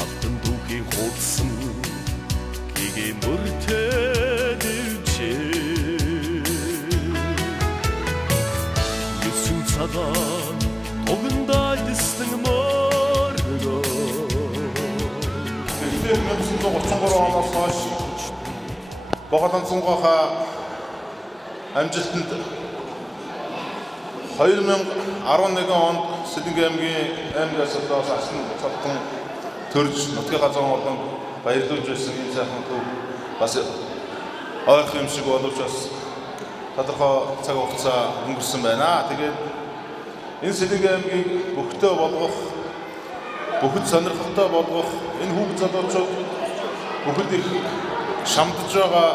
алтан дүүхийн хуудсан гигээ мөртөдөвчээ юусын цагаан тогондоо дэсэн моргоо 1933 оноос хойш Боголон цунгахаа амжилтанд 2011 онд Сэлэнгэ аймгийн аймаг асуудлаас асан цолхон төрж нутгийн газрын болон баярлуулж байсан энэ сайхан төв бас ойрхон юм шиг боловч бас тодорхой цаг хугацаа өнгөрсөн байна. Тэгээд энэ Сэлэнгэ аймгийг бүхтөө болгох, бүхэд сонирхолтой болгох энэ хүүхд залуучууд бүхэд их шамдж байгаа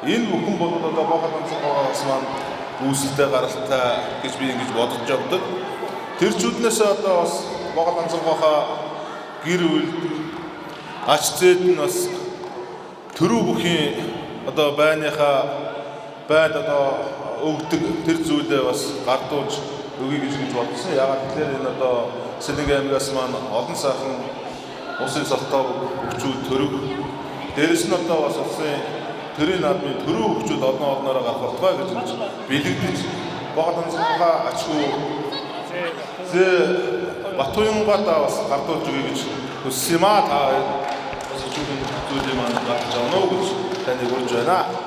энэ бүхэн бол одоо Боголон цунгаас маань үүсэлтэй гаралтай гэж би ингэж бодож явдаг. Тэр чүүднээс одоо бас Боголон цунгахаа гэр бүл ач зээд нь бас төрөө бүхийн одоо байныхаа байд одоо өгдөг тэр зүйлээ бас гардуулж өгье гэж бодсон. Яагаад гэвэл энэ одоо Сэлэнгэ аймгаас маань олон сайхан усын солтоо өгчүүд төрөг. Дээрэс нь одоо бас усын төрийн наадмын төрөө өгчүүд олноороо гарах болтугай гэж бэлэгдэж Боголон цунгахаа ачгүй Батуйнгадаа бас гардуулж өгье гэж хүссэн юм аа. Та бас чүгэн зүйлийг маань гаргаж авна уу гэж таныг урьж байна.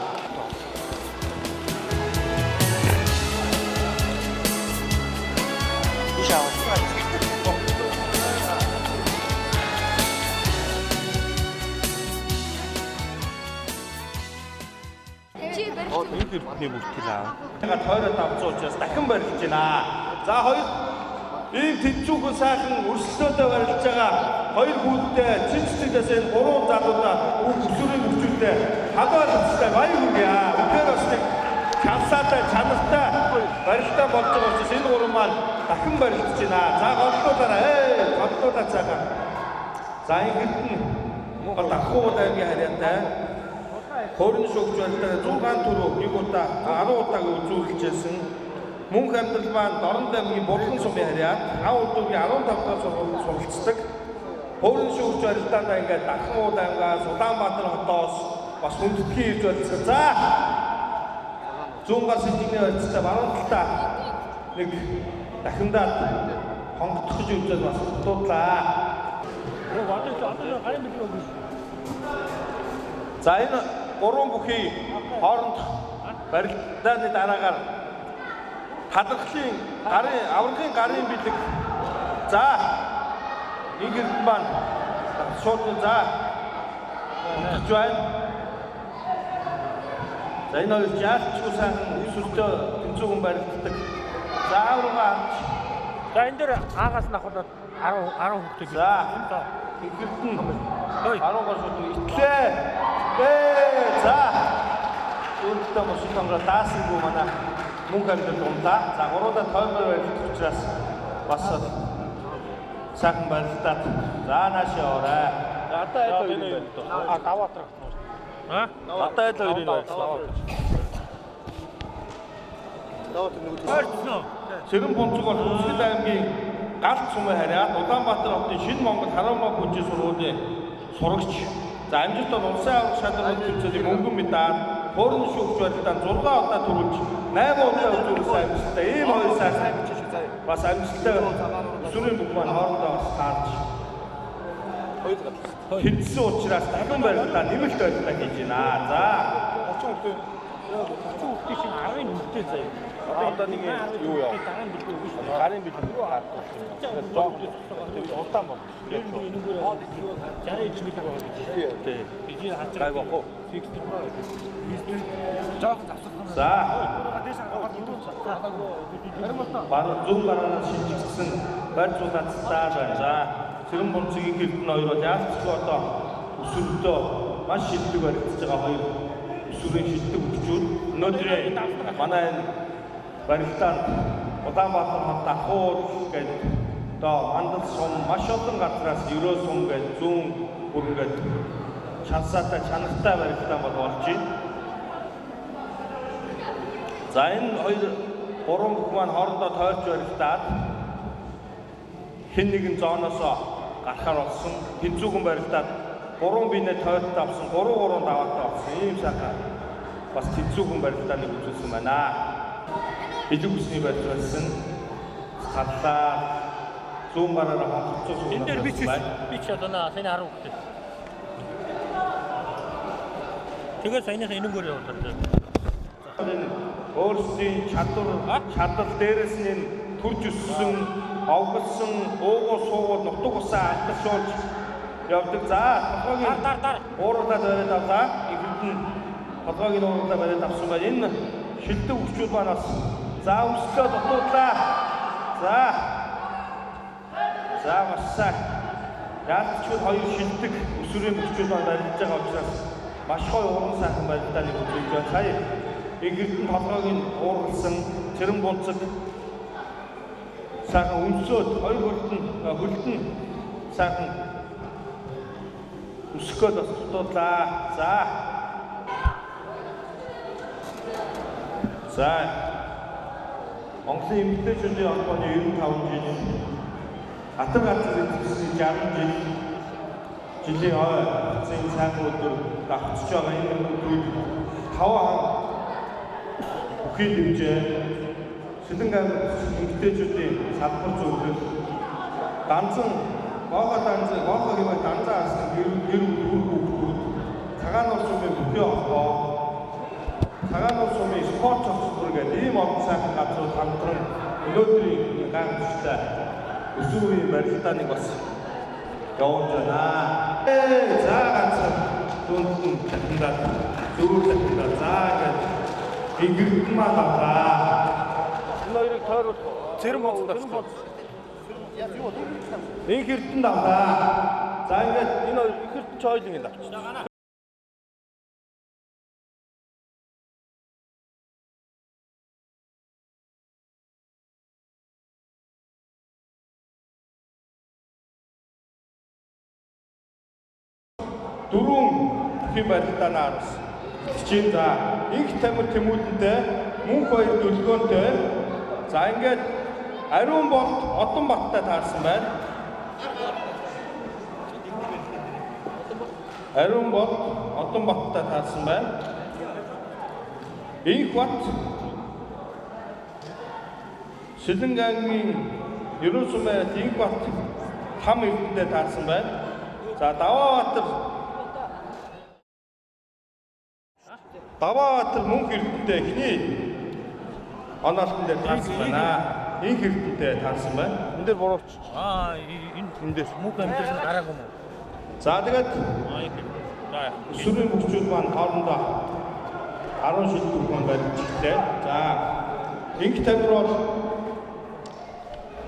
Энэ хэрэгтний бүртгэл аа. Тэгээд хоёроо давцуулж дахин барилж байна. За хоёр ийм тэнцүүхэн сайхан өрсөлдөөтэй барилж байгаа хоёр хүүхдээ цэцлэгээс энэ гурван залуудаа өсвөрийн бүхчүүдтэй халуун албастай баяр хүргье. Тэгэхээр бас нэг чансаатай чанартай барилтаа болж байгаа учраас энэ гурван маань дахин барилж байна. За голлуулаарай. Голлуулаа цаага. За ингэт нь Дахгууд аймгийн харьяатай Хорин шогч барилтаа 6 түрүү нэг удаа 10 удаа үзүүлжсэн мөнх амьдрал маань Дорнод аймгийн Булган сумын харьяат 5 удаагийн 15 дахь суралцдаг. Хорин шогч барилтаанд ингээд Дахгууд аймгаас Улаанбаатар хотоос бас хүндэтгэн ирж болсон. За зүүн гар сэлгний ойрцтой баруун талдаа нэг дахиндаад хонгодох гэж үзээд бас дуудлаа. За энэ гурван бүхий хооронд барилдааны дараагаар талархлын аврагын гарын бэлэг за ингээд маань шууд за байна. За энэ хоёр яалтчгүй сайхан өсөлтөө тэнцүүхэн барилддаг. За аврага. За энэ дээр аагаас нь ахвал 10 хүүхдүүд. За Инхэртэн 10 гол шууд итлээ. За. Өөртөө мөн шилхэнгөө даасангүй манай мөнх амьд унтаа. За гуруудаа тойгоор барих учраас бас сайхан барилдаад за наашаа орой. Одоо айло энэ даваатар. Одоо айло энэ даваатар. Сэрэн бунцэг бол Хүнсгэл аймгийн галт сумын харьяат Улаанбаатар хотын Шинэ Монгол Харамаа бүжиг сургуулийн сурагч. За амжилттай улсын аврах шалралт төвчлийн мөнгөн медаль, хуурын шүүгч барилдаан 6 удаа төрүүлж 8 удаа үзүүлсэн амжилттай ийм хоёр сайхан бас амжилттай өсвөрийн бүх маань хоорондоо бас таарч хэдсэн учраас дахин барилдаа нэмэлт барилдаа хийж байна. За 30 хүүхдийн 10 нүдтэй заяа. Одоо нэг юу яа? Гарын бэлэн рүү хатдаг. Тэгээд улаан бол. Энэгээр 60 жил байгаа гэж. Тий. Би хацраг гоо. Фикс дөрөв. Жоох завсах. За. Баруун зүүн гараанаас шинжигдсэн барьцуулаад цааш байна. За. Сэрэн бунцгийн хэрдэн хоёр бол яалтчгүй одоо өсвөртөө маш шилдэг баригдаж байгаа хоёр өсвөрийн шилдэг хүчүүд өнөөдрийн манай барилдаанд Улаанбаатар хот Ахуур гэдэг одоо мандал сум маш олон газраас ерөө сум гэдэг зүүн бүрэн гэдэг чансаатай чанартай барилдаан бол болж байна. За энэ хоёр гурван бүх маань хоорондоо тойрч барилдаад хэн нэгэн зооноос гарахаар болсон хинцүүгэн барилдаад 3 биенээ тойрт авсан 3 даваатай болсон ийм сайхан бас хинцүүгэн барилдааныг үзүүлсэн байна. Илүү хүсний барилдсан хатаа зүүн гараараа хатцсан энэ дээр би ч одоо саяны 10 хүүхдээ. Тэгээд саяныхаа энэгээр явуулдаг. Өөрсдийн чадвар дээрээс нь төрж өссөн овгсон уугуу суугаад нутаг усаа алтаршуулж явдаг. За толгойн ууруулаад бариад авлаа. Ихэнх нь толгойн ууруулаад бариад авсан байна. Энэ шилдэг хүчүүд манаас за өсгөө дутуудлаа. За маш сайн. Яалтчууд хоёр шилдэг өсвөрийн хүчүүд маань барилдаж байгаа учраас маш гоё уран сайхан барилдааныг үзүүлж байна. Сая Игэртэн толгойн уургалсан цэрэн бунцэг сайхан өнсөөд хоёр хөлтөн сайхан өсгөөд бас дутуудлаа. За Монголын эмэгтэйчүүдийн холбооны 95 жил Атар газрын төслийн 60 жилийн зэн сайхан өдөр давтж байгаа энэ өдрүүд 5 бүхий дэмжээ Сэлэнг аймаг эмэгтэйчүүдийн салбар зөвлөл данзан гоогоо хэмээн данзан арсан гэр хүүхдүүд цагаан улс сумын бүхий холбоо цагаан улс сумын спорт цогцлбор гэдэг ийм олон сайхан газрууд хамтран өнөөдрийн гамшигтай өсвөрийн барилдааныг бас явуулж байна. За ганцхан дүндэн дахиндаа зөвөр дахиндаа за гэж Игэртэн маань авлаа. Энэ хоёрыг тойрол цэрэн боцсон. Игэртэн авлаа. За ингээд энэ хоёр Игэртэн ч хоёул ингэ авчих. Дөрөв бүхий барилдаанаас чинь за инх тамир тэмүүлэнтэй мөнх хоёр дүлгөөнтэй за ингээд ариун болт одон баттай таарсан байна. Ариун болт одон баттай таарсан байна. Инх бат Сэлэнг аймгийн ерөн сумын инх бат хам эрдэнэтэй таарсан байна. За Даваатар мөнх эрдэнэтэй эхний оноолтон дээр таарсан байна. Инх эрдэнэтэй таарсан байна. Энэ дээр буруувч. Энэ дээр мөнх амьдсан гараагүй юм уу? За тэгээд өсвөрийн хүчүүд маань хоорондоо 10 шилдэг маань барьж ирсэн. За инх тамир бол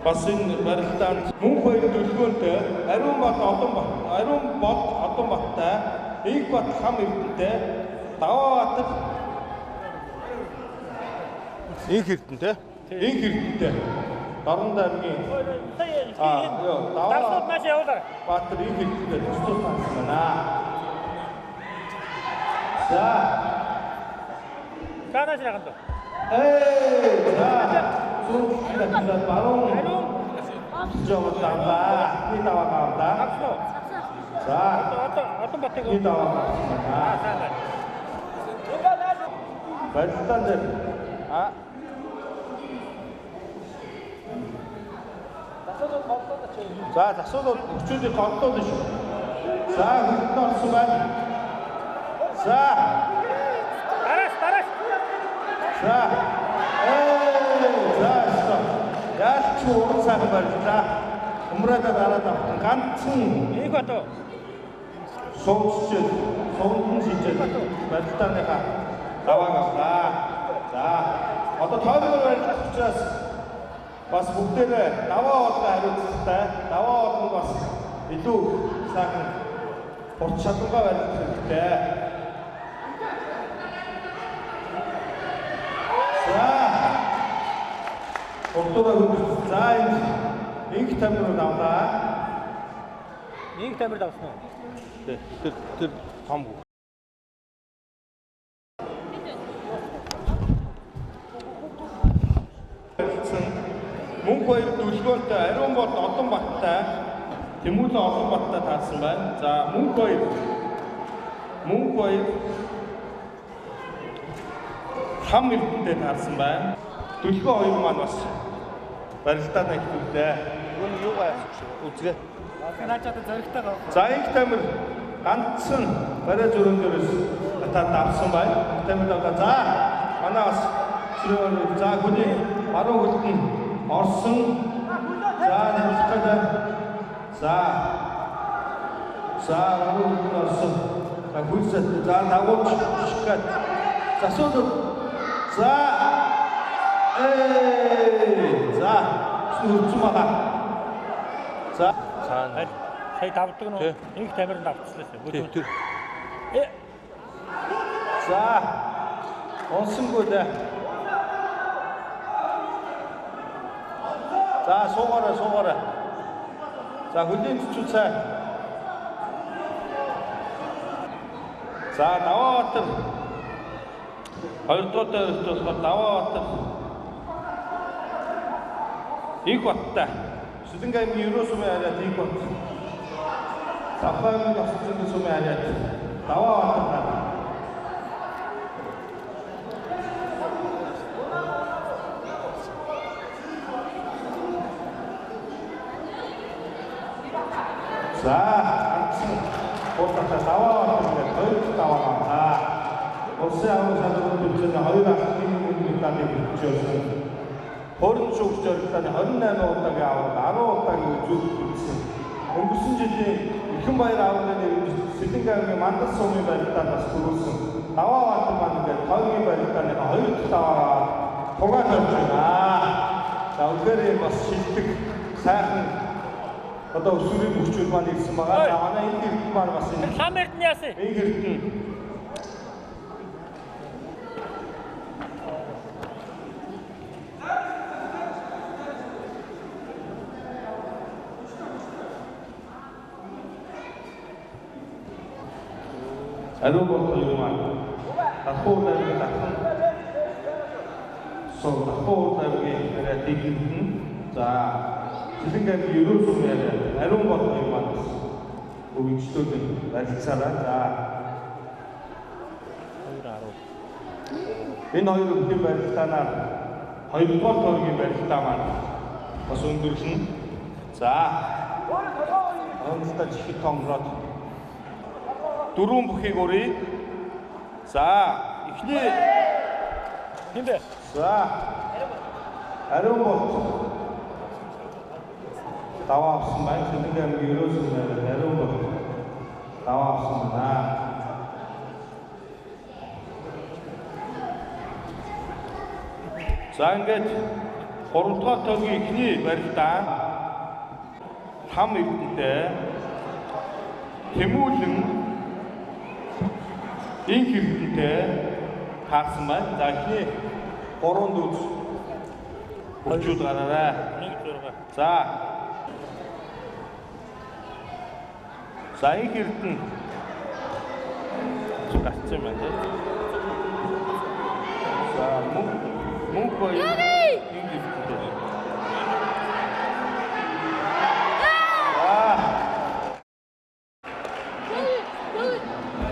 бас энэ барилдаанд мөнх хоёр төлөвлөгөөнтэй Ариун бод Одон баттай Иг бат хам эрдэнтэй Даваабатар Инх эрдэнтэй Дорнод аймгийн Даваабатар маш явуулаа. Баатар Инх эрдэнтэй төсөл таасан байна. За Канаш раганд. за баруун жоо таваа ни таваа. За Одон батыг ни таваа. Барилдаан дээр за засуулууд өчүүлийн голлоод шүү. За хөлтөнд орсон байна. За Тарас. за яалч уран сайхан барилдаа. Умраад дараад авсан ганцхан Иг бат. суугчид шийдэж барилдааныхаа давааг авлаа. За одоо тойроор барилдах учраас бас бүгдээрээ даваа болгоо хариуцлагатай. Даваа болгоно бас илүү сайхан урт чадвартай барилдах хэрэгтэй. За урдуугаар хөлбөс. За инх тамирууд авлаа. Инх тамирд авсан уу? Тэр том бүх. Мөнх хоёр төлөвлөгөөнтэй Ариун бод Одон баттай Тэмүүлэн Одон баттай таасан байна. За мөнх хоёр хам эрдэнтэй таарсан байна. Төлөвлөгөө хоёр маань бас барилдаад нэгтүүлээ. Гүн юу гайхах шиг үзгээ. Наачаад зөрөгтэй гоо. За инх тамир ганцхан барай зүрэн дээрээс давсан байна. Тамир за манай бас за хүний баруун хөлтөн орсон. За нэвтрээд за баруун хөлтөн орсон. Хөлсөд за дагуулж шихэд засуулаад за сүрцэн байгаа. За сая давдаг нь инх тамирд давцлаа. Тэр. За онсонгүй дээ. За суугаараа. За хөлийн зүчүү цай. За Даваабатар хоёрдугаар дээрээс болохоор Даваабатар Иг баттай Сүлэнг аймгийн Ерөө сумын харьяат Иг бат. Савхай аймгийн Осцонгийн сумын харьяат Даваабатар. За ганцхан болтоо Даваабатар хоёр даваа. Улсын аврал салбарын төвчөнд хоёр ахлын медалийг өгчөөсөн. Хорон шүүгч зорилтын 28 удаагийн аврал 10 удаагийн үзүүлсэн. Өнгөрсөн жилийн Ихэнбаяр авралын нэрээр Сэлэнг аймгийн Мандас сумын барилдаанаас төрүүлсэн. Даваабатар маань ингээд тойргийн барилдааны хоёр даваа тугаан тавьж байна. За өнөөдөр бас шилдэг сайхан одоо өсвөрийн хүчүүд маань ирсэн байгаа. За манай энэ хэрэг маань бас энэ хам эрдэнэ яасан. Энэ хэрэг Ариун бод хоёр маань Давхуур аймгийн дахин Давхуур аймгийн харьяат Игэрдэн за Сэлэнг аймгийн Ерөө сумын харьяат Ариун бод хоёр маань өгөгчдүүд барилцаараа за энэ хоёр өвлийн барилдаанаар хоёрдугаар тойргийн барилдаа маань бас өнгөрлөн за онцтой чихэд томроод дөрвөн бүхийг өрье. За эхний хинбэ. За Ариун бод даваа авсан байна. Сэлэнг аймгийн Ерөө сумын Ариун бод даваа авсан байна. За ингээд 3 дахь тогийн эхний барилдаа хам эрдэнтэй Тэмүүлэн инх эрдэнтэй таасан байна. За эхний 3 дүүс өчүүд гараарай. За. За инх эрдэн гарч юм байна. За мөнгө боёо.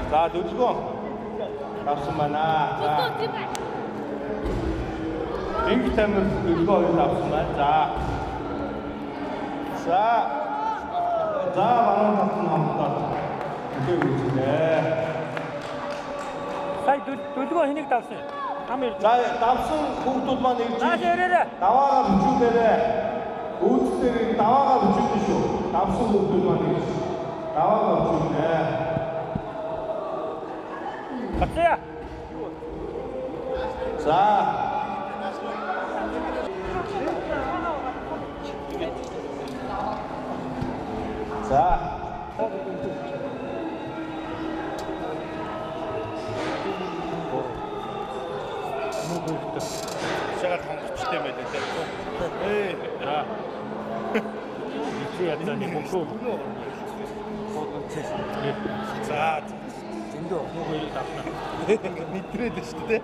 За дөлгөө авсан байна. За. Инх тамир дөлгөө хоёр авсан байна. За. За. За баруун талд нь хамтдаа. Үгүй үзлээ. Сая дөлгөө хэнийг давсан? Хамэр. За давсан хүүхдүүд маань ирж ирээрээ. Даваагаа бүжүүлээрээ. Үүдсээр даваагаа бүжүүлнэ шүү. Давсан хүүхдүүд маань ирж. Даваагаа бүжүүлнэ. Батя. За. За. Шагаад хонгочтой байдаг тийм. Аа. Чи ядсан юм уу? За. Зэндөө хоёрыг авна. Нэтрээд шүү дээ.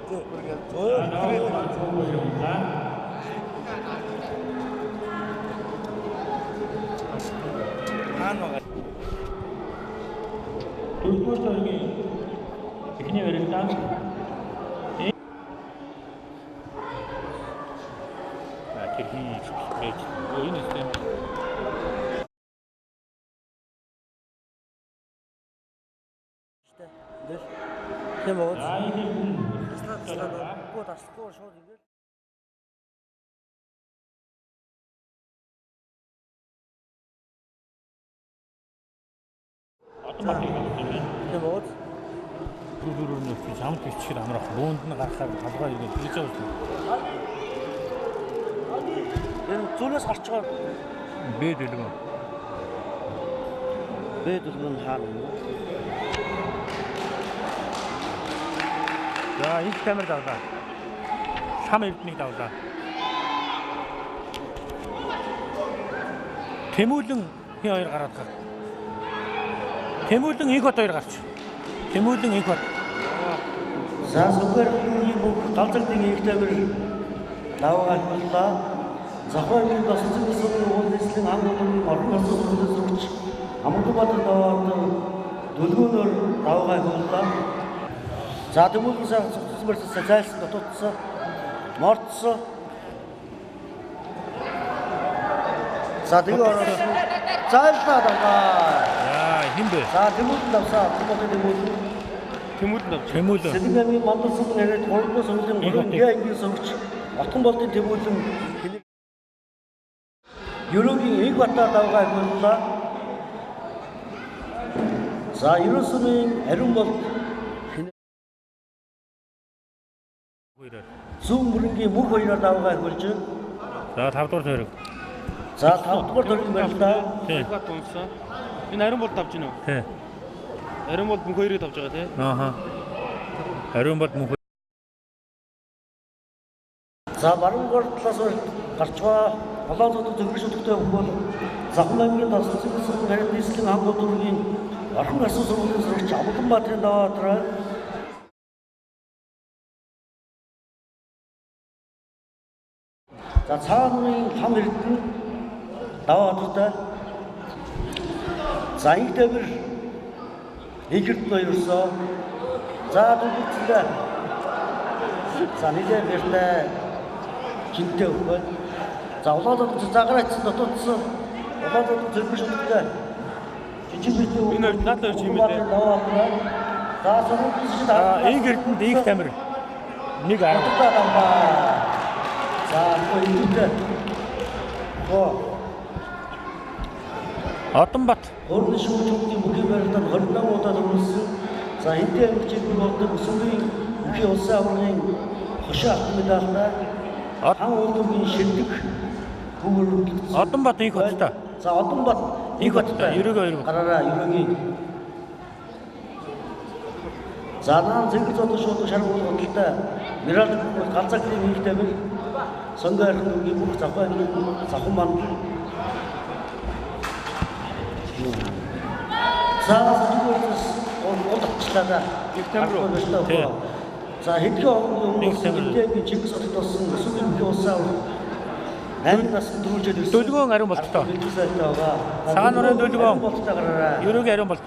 Хаана вэ? Дөрөвдүгээр тогийн эхний барилдаа энэ систем тийм үү? Таслахгүй шууд ингэж автоматик тийм үү? Дөрөвдүгээр нь самт ичгээр амрах бөөнд нь гарахаар толгой ингэж хийж байгаа. Энэ зүйлээс гарч байгаа бэд үлгэн. Бэд үлгэн хаана вэ? За их тамир давлаа. Шам эрднийг давлаа. Тэмүүлэн хин хоёр гараад гав. Тэмүүлэн их бот хоёр гарч. Тэмүүлэн их бот. За зүгээр нэг бүх галзалтын их тамир даваагаа боллоо. Захойгийн тасцын сүрэн уулзлын хамгаалалтын орон орсон сүрч Амгалбаатар даваад дөлгөөнөөр даваагаа хууллаа. За тэмүүлэн сайн зөвхөн барьсан зайлсан дотоодсон мордсон. За тэгээ орсон. Зайлтаа даваа. Яа хин бэ? За тэмүүлэн давсаа тэмүүлэн Тэмүүлэн. Сэдгэмийн мандалсан нэрэд 3 сүүлэн ингийн сөвч Отгон болдын тэмүүлэн Юрогийн ийг батар давгаа хууллаа. За Юросумын ариун бол Зүүн мөрөнгийн мөх хоёроор давгаа хуулж. За 5 дугаар тойрог. За 5 дугаар тойрог байна да. Тийм. Энэ ариун бол давж гинөө. Тийм. Ариун бол мөх хоёрыг давж байгаа тийм. Ааха. Ариун бол мөх. За баруун талаас гарчгаа Голоодод зөвхөн шүтгтэй хөл Завхан аймгийн тасцын сүрэн харин нийслэлийн хамт дүүргийн орхон асуу сургуулийн сурагч Амгалбаатарын даваатраа за цаанын хам эрдэн даваатраа за их тэмэр нэгэрд ноёрсоо за дүүцэндээ за нэгэр нэртэй чинтэй өгөө за улаадад заграач дотоодсон улаадад зөвхөн шүтгтэй жижиг битүү энэ надад ирж юм байна. За сургуулийн энэ гэрдэнд их тамир нэг 10 за хоёртой Одонбат өөрийн шүүгчүүдийн бүхий барилдад 28 удаа төрүүлсэн. За эндээ амжилт болдог өсвөрийн бүхий улсын аврагын хошоо авах медалтай хан уулын шилдэг бүгд Одонбат их хоттой. За Одонбат их хоттой. Ерөөгөө гараараа ерөөгийн. За наан зэнгэр зодон шууд шар болготой. Мирал ганцаагийн нэгтэй мэл сонгоор нүгийн бүх завхан манд. За зүгээрс олдчихлаа да. Септембер. За хэдхэн хүмүүс эдгээр Чингис хотод болсон өсвөр их улсаа 8 наснд дөрүүлжээд ирсэн. Дөлгөөн ариун болттой. Цагаан нурын дөлгөөн болттой гараараа. Ерөөгийн ариун болт.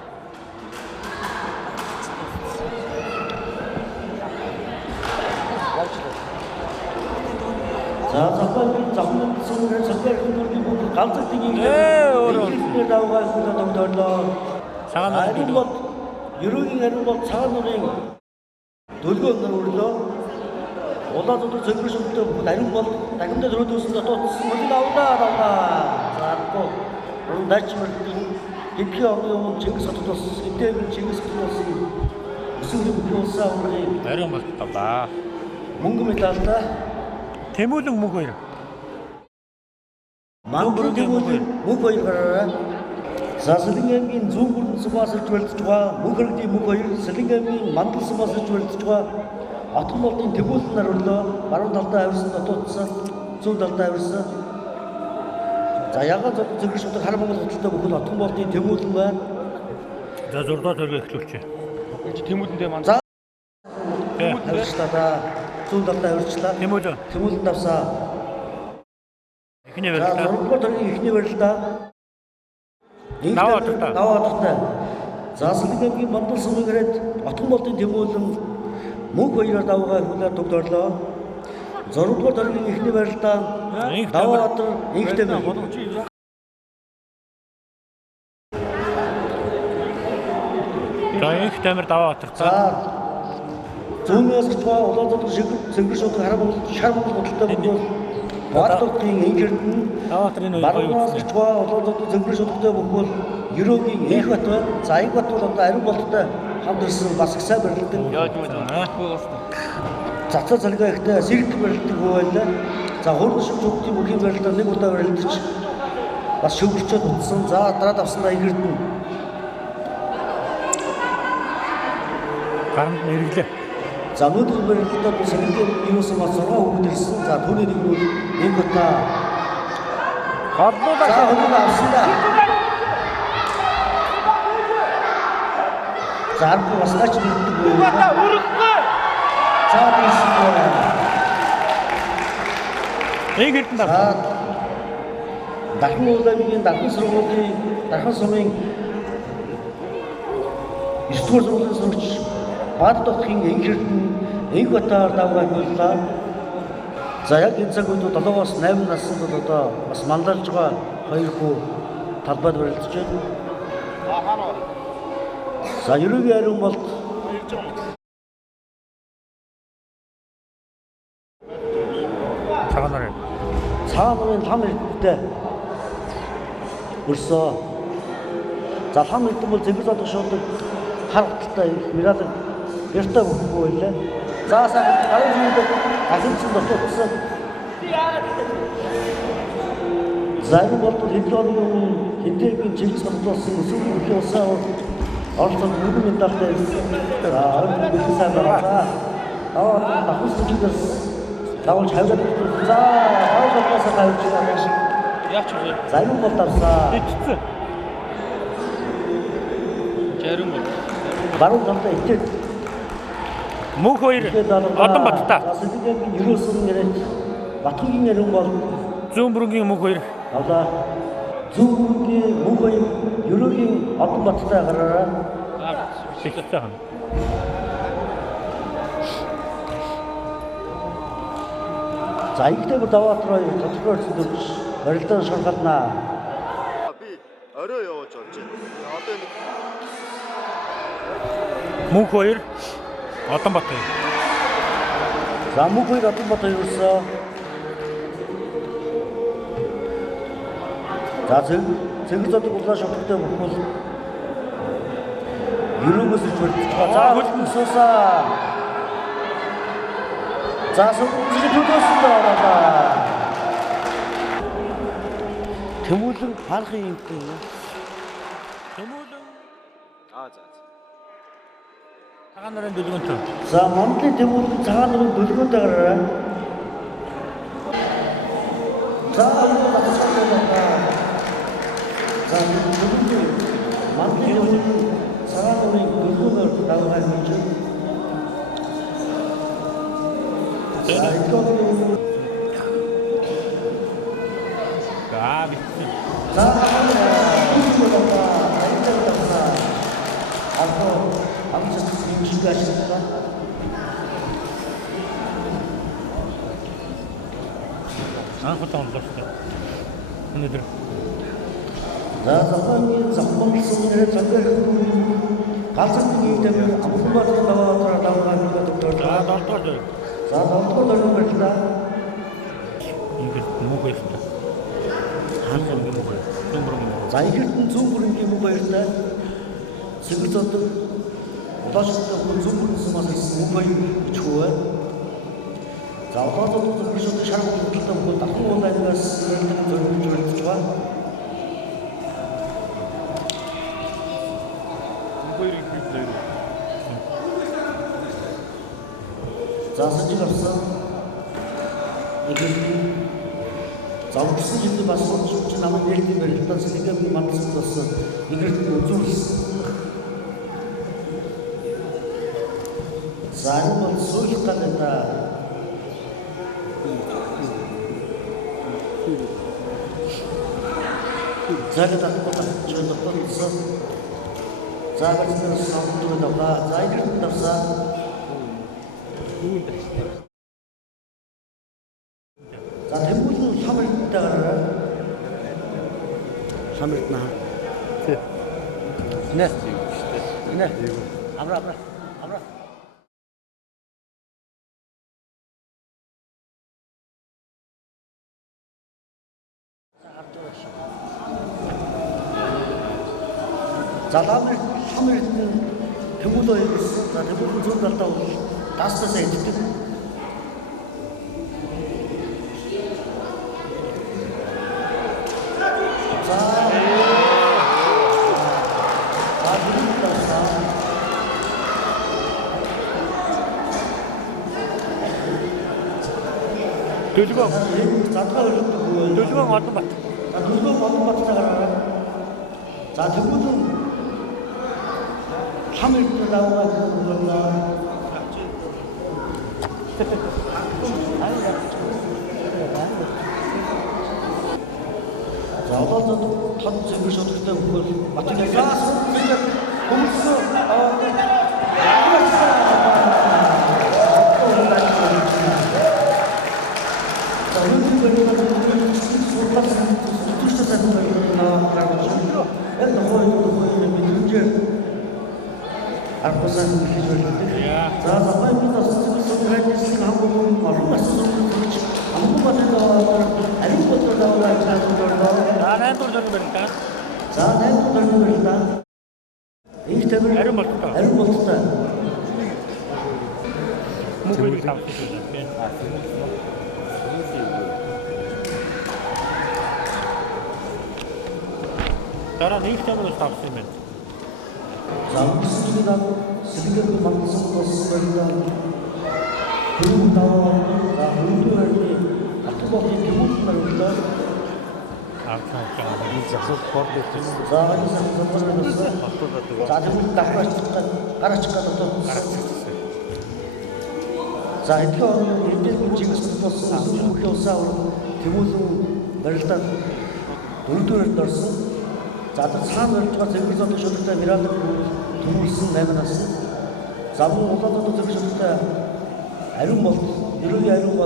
За завхан сүнээр сакер хүмүүрийн бүх ганцхан нэг өөр давгаа хүлээн тогтоолоо. Цагаан нурын бол ерөөгийн ариун бол цагаан нурын дөлгөөн нар өрлөө. Улаан зүрх зөнгөр шүмтэй ариун бол дахиндаа зөрөөдөөсөн дотоодсон мөн авлаа. За дачмын хэдхэн он Чингис хотод болсон эдгээр Чингис хотод болсон өсвөр бүх улсаа өөрийн ариун болттой ба. Мөнгө медальтай Тэмүүлэн мөнх хоёр. Мангар Тэмүүлэн мөнх хоёр гараараа. За Сэлэнг аймгийн зүүн бүрэн сумаасарч барилдаж байгаа мөнх хоригдын мөнх хоёр, Сэлэнг аймгийн мандал сумаасарч барилдаж байгаа Отон болтын Тэмүүлэн нар өрлөө. Баруун талдаа авирсан дотоодсан, зүүн талдаа авирсан. За ягаад зөнгөр шууд хар Монгол хоттой бүхэл Отон болтын Тэмүүлэн байна. За 6 дахь төрөг эхлүүлчихэ. Тэмүүлэндээ манд. За авирчлаа да. Зүүн талдаа авирчлаа. Тэмүүлэн давсаа. Эхний барилдаа. За 3 дахь эхний барилдаа. Даваатартай. За Сэлэнг аймгийн мандал сумын ирээд Отон болтын Тэмүүлэн мөнх хоёроор даваагаар хүлээн тогтоорлоо. 6 дугаар дараагийн эхний барилдаа Даваатар инхтэй байна. За их тамир Даваатар. За зүүнээс гэж байгаа улаан зүрх зөнгөр шууд хар Монгол хоттой бүхэл Баатарын инхэрдэн Даваатрын баруунаас гэж байгаа улаан зүрх зөнгөр шуудтай бүхэл ерөөгийн их бат байна. За их бат бол одоо ариун болттой хамт ирсэн бас их сайн барилдаг. Цацаа цалгаа ихтэй сэргэлт барилдаг байлаа. За хурдан шиг зүгтийн бүхий барилдаа нэг удаа барилдаж бас шөвгөрчөөд утсан. За дараа давсандаа инхэрдэн гаранд нэрлээ. За өнөөдөр барилдаад Сэлэнгийн юусан бас 6 хүүхэд ирсэн. За түүний нэг нь нэг удаа Хорлуулаа. За өнөөдөр авсан да. За ард бас наач бэлддэг байлаа. Өргөхгүй. За тийсэн байна. Нэг хэдэн дав. За дахин уулын дахин сургуулийн дахин сумын 9-р сургуулийн сурагч Баат дотхийн инхэрдэн инх батаар давгаад боллоо. За яг энэ цаг үед 7-оос 8 наснд одоо бас мандалж байгаа 2 хүү талбайд барилдаж байна. За ерөөгийн ариун болт цагаан нарын лам ирдтэй өрсөө. За лам ирдэн бол зэнгэр зодох шуудаг хар хоттой мирал гэртээ бүхгүй байлаа. За сайхан гарын зүйлд ахинцсан дотоодсон. За энэ бол хэдэн хэдээгийн Чингис хотод болсон өсвөр бүхий улсаа оролцоод мөнгө медальтай ирсэн. За орон бүхий сайн байна. Ахус зүйлээс давж хавьдаг. За хавьдаас хавьж байгаа. Яач вэ? За энэ бол давсаа. Итцэн. Жарим бол. Баруун талдаа итэд мөнх хоёр Одонбаттай. Сэлэнгийн ерөөсөн нэрээр Батхангийн ариун бол зүүн бүргийн мөнх хоёр. авлаа. Зүүн бүргийн мөнх хоёр ерөөгийн Одонбаттай гараараа. Шигтэй хана. За ихтэй Даваатраа тодорхой зөвлөж барилдаан шалгалнаа. Би орой явуулж болж байна. Одоо нэг мөнх хоёр Одонбатай. За мөнх хоёр Одонбатай юусэн. За зэнгэр зодог улаан шавхтай бүхэл ерөөгөөс ирж барилдаж байгаа. За хөлбөмсөөсөө. 자, 손질이 부었습니다. 드물등 발խ이 있거든요. 드물등. 작은 노래 누르면 또. 자, 맘때 드물등 작은 노래 누르면 다 그래. 자, 이거 다 찾아본다. 자, 드물등 맘때 드물등 작은 노래 누르면 라고 하는 거죠. 자, 이거 자, 아무튼 준비하십니까? 그것도 안 봤어. 언니들. 자, 잠깐 소리를 잠깐 가슴이 때문에 아무것도 안 나와서 하니까 또 자, 너 떠줘. 자, 너 떠는 것이다. 이게 뭐가 있다. 한번 먹어요. 좀 그런 자, 이게 좀 그런 게 뭐가 있다. 지금부터 어떠셨다 좀 숨어서 뭐가 좋아. 자, 어떠도 그러셔도 잘 못했다 뭐 딱 온다는 것을 좀 좋아. 자, 선지가 없어. 이게 자, 무슨 일도 봤어? 죽지 남은 일들을 일단 생각이 만들었어. 이걸 좀 삶은 소유가 된다. 자기다 똑같아. 저도 뻔했어. 자, 같은 사람들은 나가. 자, 이걸 답사. 자, 대부분 3일 있다가 3일 나. 네. 네. 아브라. 자, 다음에 3일 대부도에 있어. 자, 대부분 좀 갔다 오고 5에 있지. 도주방 왔던 것 같아. 자, 도주방 왔던 것 같아. 자, 대부분 3일 나와가지고 그런가. 자, 어떤 터지기 좋을 때 그걸 맞추게 자, 나랑 이 시점으로 잡으면. 자, 무슨 생각을 만들어서 쓰니까 그런 다음에 자, 운동할 때 앞으로 대부분 말입니다. 자, 대부분 자, 이렇게 지금부터 수고 싸우고 대부분 일단 운동을 넣었어. 자, 사람을 저 저기서도 저기 때 미라도 돈을 쓴 내면서 자부 오다도 저기 저기 때 아이런 뭐 이런 아이런 뭐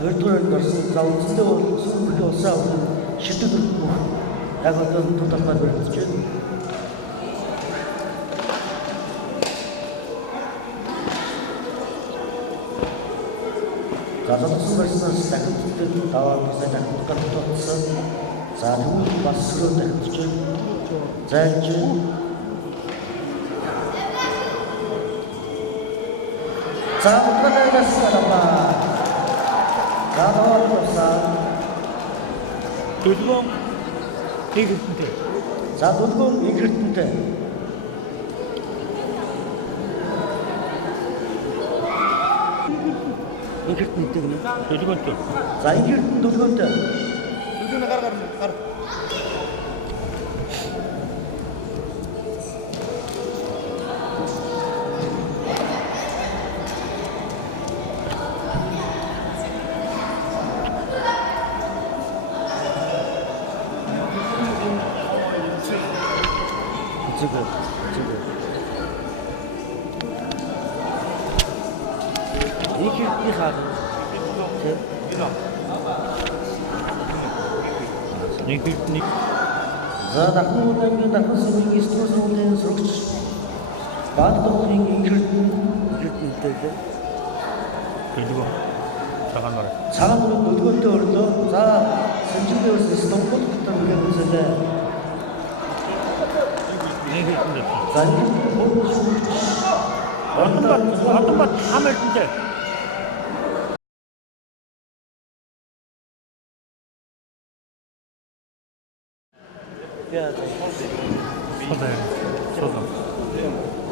별도를 넣었어. 자, 진짜로 수고 싸우고 시도도 약간 돈 답답한 걸 했지. 자, 저도 수고했어. 시작부터 나와 비슷한 똑같은 것을 자, 누구 마스크로 내렸죠? 자, 이제 자, 어떻게 됐습니까? Төлгөөн нэг эрдэнтэй. За төлгөөн нэг эрдэнтэй. Нэг эрдэнтэй гэнэ. Төлгөөнтэй. За нэг эрдэнэ төлгөөнтэй. Төлгөөнө гар. Их хаад. Нэг. За дахин удаагийн дахин сүмийн струусруудын сурагч Баатарын инхэрдэнтэй. Төлгөөн. Цагаан. Цагаан төлгөөнтэй өрлөө. За Сэнжидээс Стамбул хотод нэг үзэлээ. Нэг эрдэнтэй. За Одон бат хам эрдэнтэй.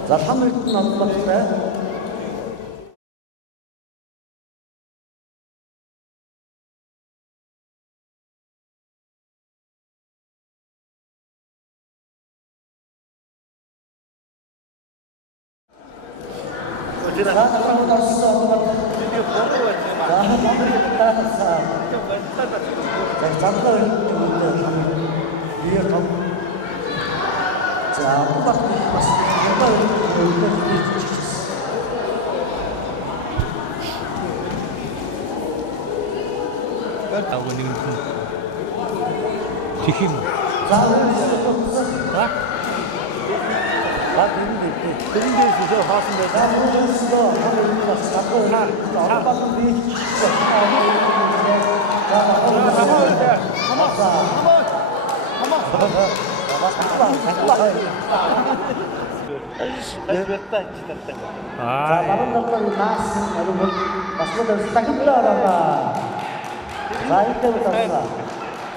За хам эрдэнэ албатай. Та고 нэг нь тихим. За Тэрэндээс зөв хаасан байсан.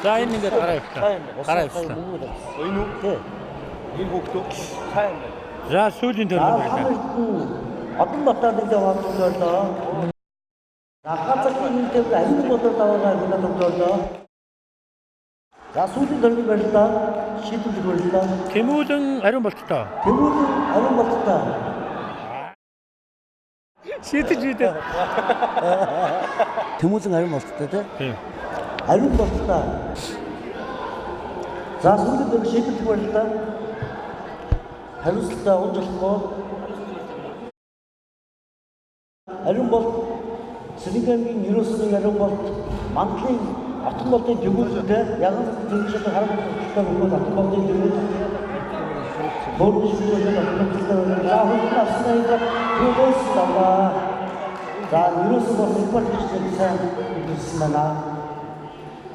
За энэ ингээд гараа явуулаа. Энэ үү? Энэ хүүхдөө сайн байна. За сүүлийн төлөв байна. Одон баталын яваалаа. Нахацгийн үнэтэй ажил бодол таваагаа төлөвлөлөө. За сүүлийн төлөв барьлаа. Шийдвэр барьлаа. Тэмүүлэн ариун болттой. Шийдэж үйдэ. Тэмүүлэн ариун болттой тийм. Ариун болттой. За сүүлийн төлөв шийдвэр барьлаа. Хариуцлаа унжлахгүй. Ариун болт Сэлэнгийн ерөөсний ариун болт мандлын Отон болтын төвүүдтэй яган зөвшөөрөл харамсалтай хүмүүс Отон болтын төвүүд борж шүүжсэн автомобилээр заахын авснаа түүгээс таваа. За ерөөсөө бол импортчдын сайн ирсэн байна.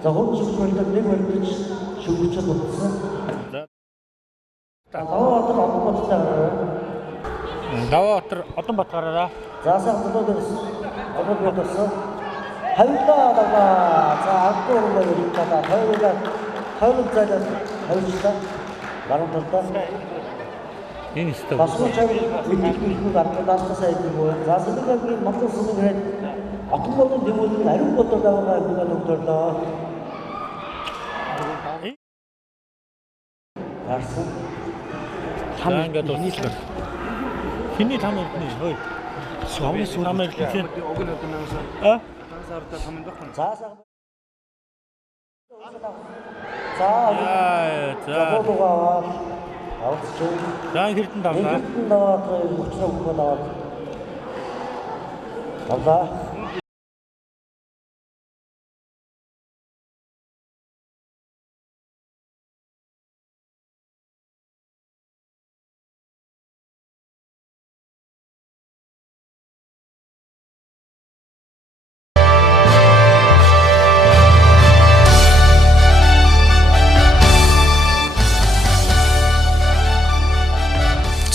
За хурд шүүжүүлдэг нэг баримтч шүүгчд утсан. Даваатар Отон болттой. Даваатар Отон бат гараараа. За сахтуудаас Отон болтоос халдаа за ардуурмаа ирчихлаа. Хоёулаа зайлаа хоёулаа баруун талдаа. Энэ өстө. Басмачаа мэдээлэл гаргадаас сайдгүй. За Сэлэнгийн Монгол сүмээр Отон болтын дэвүүл ариун болтод байгаа бүгд докторлоо. Арсан Там ингээд дуусна. Хиний там өрдний хөөе. Совс там өрдний. А? За боогоо авч За хэрдэн давнаа. хэрдэн даваад мөчрөө өгөх даваад. Тавлаа.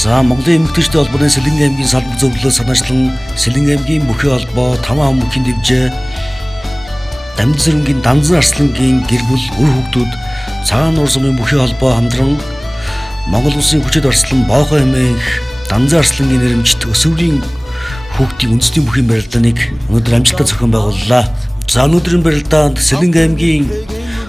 За Монголын эмэгтэйчдийн холбооны Сэлэнгийн аймгийн салбар зөвлөлөө санаачлан Сэлэнгийн аймгийн бүхий холбоо 5 ам бүхийн дэвжээ Дамжирынгийн Данзан Арслангийн гэр бүл үр хүүхдүүд Цагаан нуур сумын бүхий холбоо хамтран Монгол Улсын хүчит орслон Боохоо хэмээх Данзан Арслангийн нэрэмжит өсвөрийн хүүхдийн үндэсний бүхий барилдааныг өнөөдөр амжилттай зохион байгууллаа. За өнөөдрийн барилдаанд Сэлэнг аймгийн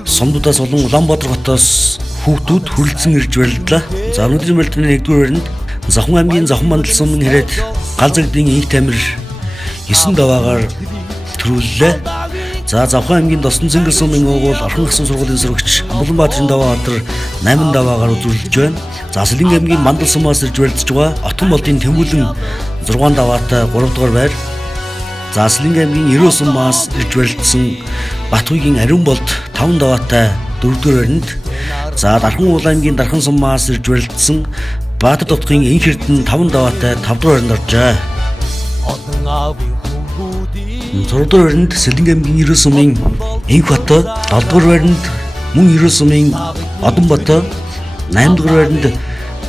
Сумдуудаас болон Улаанбаатар хотоос хүүхдүүд хүрэлцэн ирж барилдлаа. За өнөөдрийн барилдааны 1-р баринд Завхан аймгийн Завхан мандал сумын хэрэг Галзагдын Инх Тамир 9 даваагаар төрүүллээ. За Завхан аймгийн Досон Цэнгэл сумын уугуул Орхон гисэн сургуулийн сурагч Амбуланбаатарын даваатар 8 даваагаар үзүүлж байна. За Сэлэнг аймгийн Мандал сумаас ирж барилдаж байгаа Отон болдын Тэмүүлэн 6 даваатай 3-р байр. За Сэлэнг аймгийн Ерөө сумаас ирж барилдсан Батхүйгийн Ариун болд 5 даваатай 4-р байранд. За Дархан уул аймгийн Дархан сумаас ирж барилдсан Баатар довтгын Инх Эрдэнэ 5 даваатай 5-р байранд оржээ. 6-р байранд Сэлэнг аймгийн Ерөө сумын Инх бат, 7-р байранд мөн Ерөө сумын Одон бат, 8-р байранд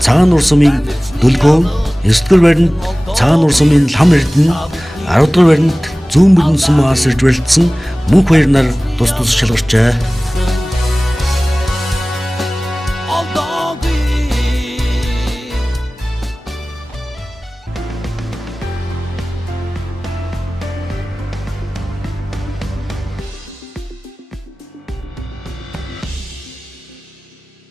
Цагаан нуур сумын Дөлгөөн, 9-р байранд Цагаан нуур сумын Лам Эрдэнэ, 10-р байранд Зүүн Бүрэн сумаас ирж барилдсан Мөнх баяр нар тус шалгарчээ.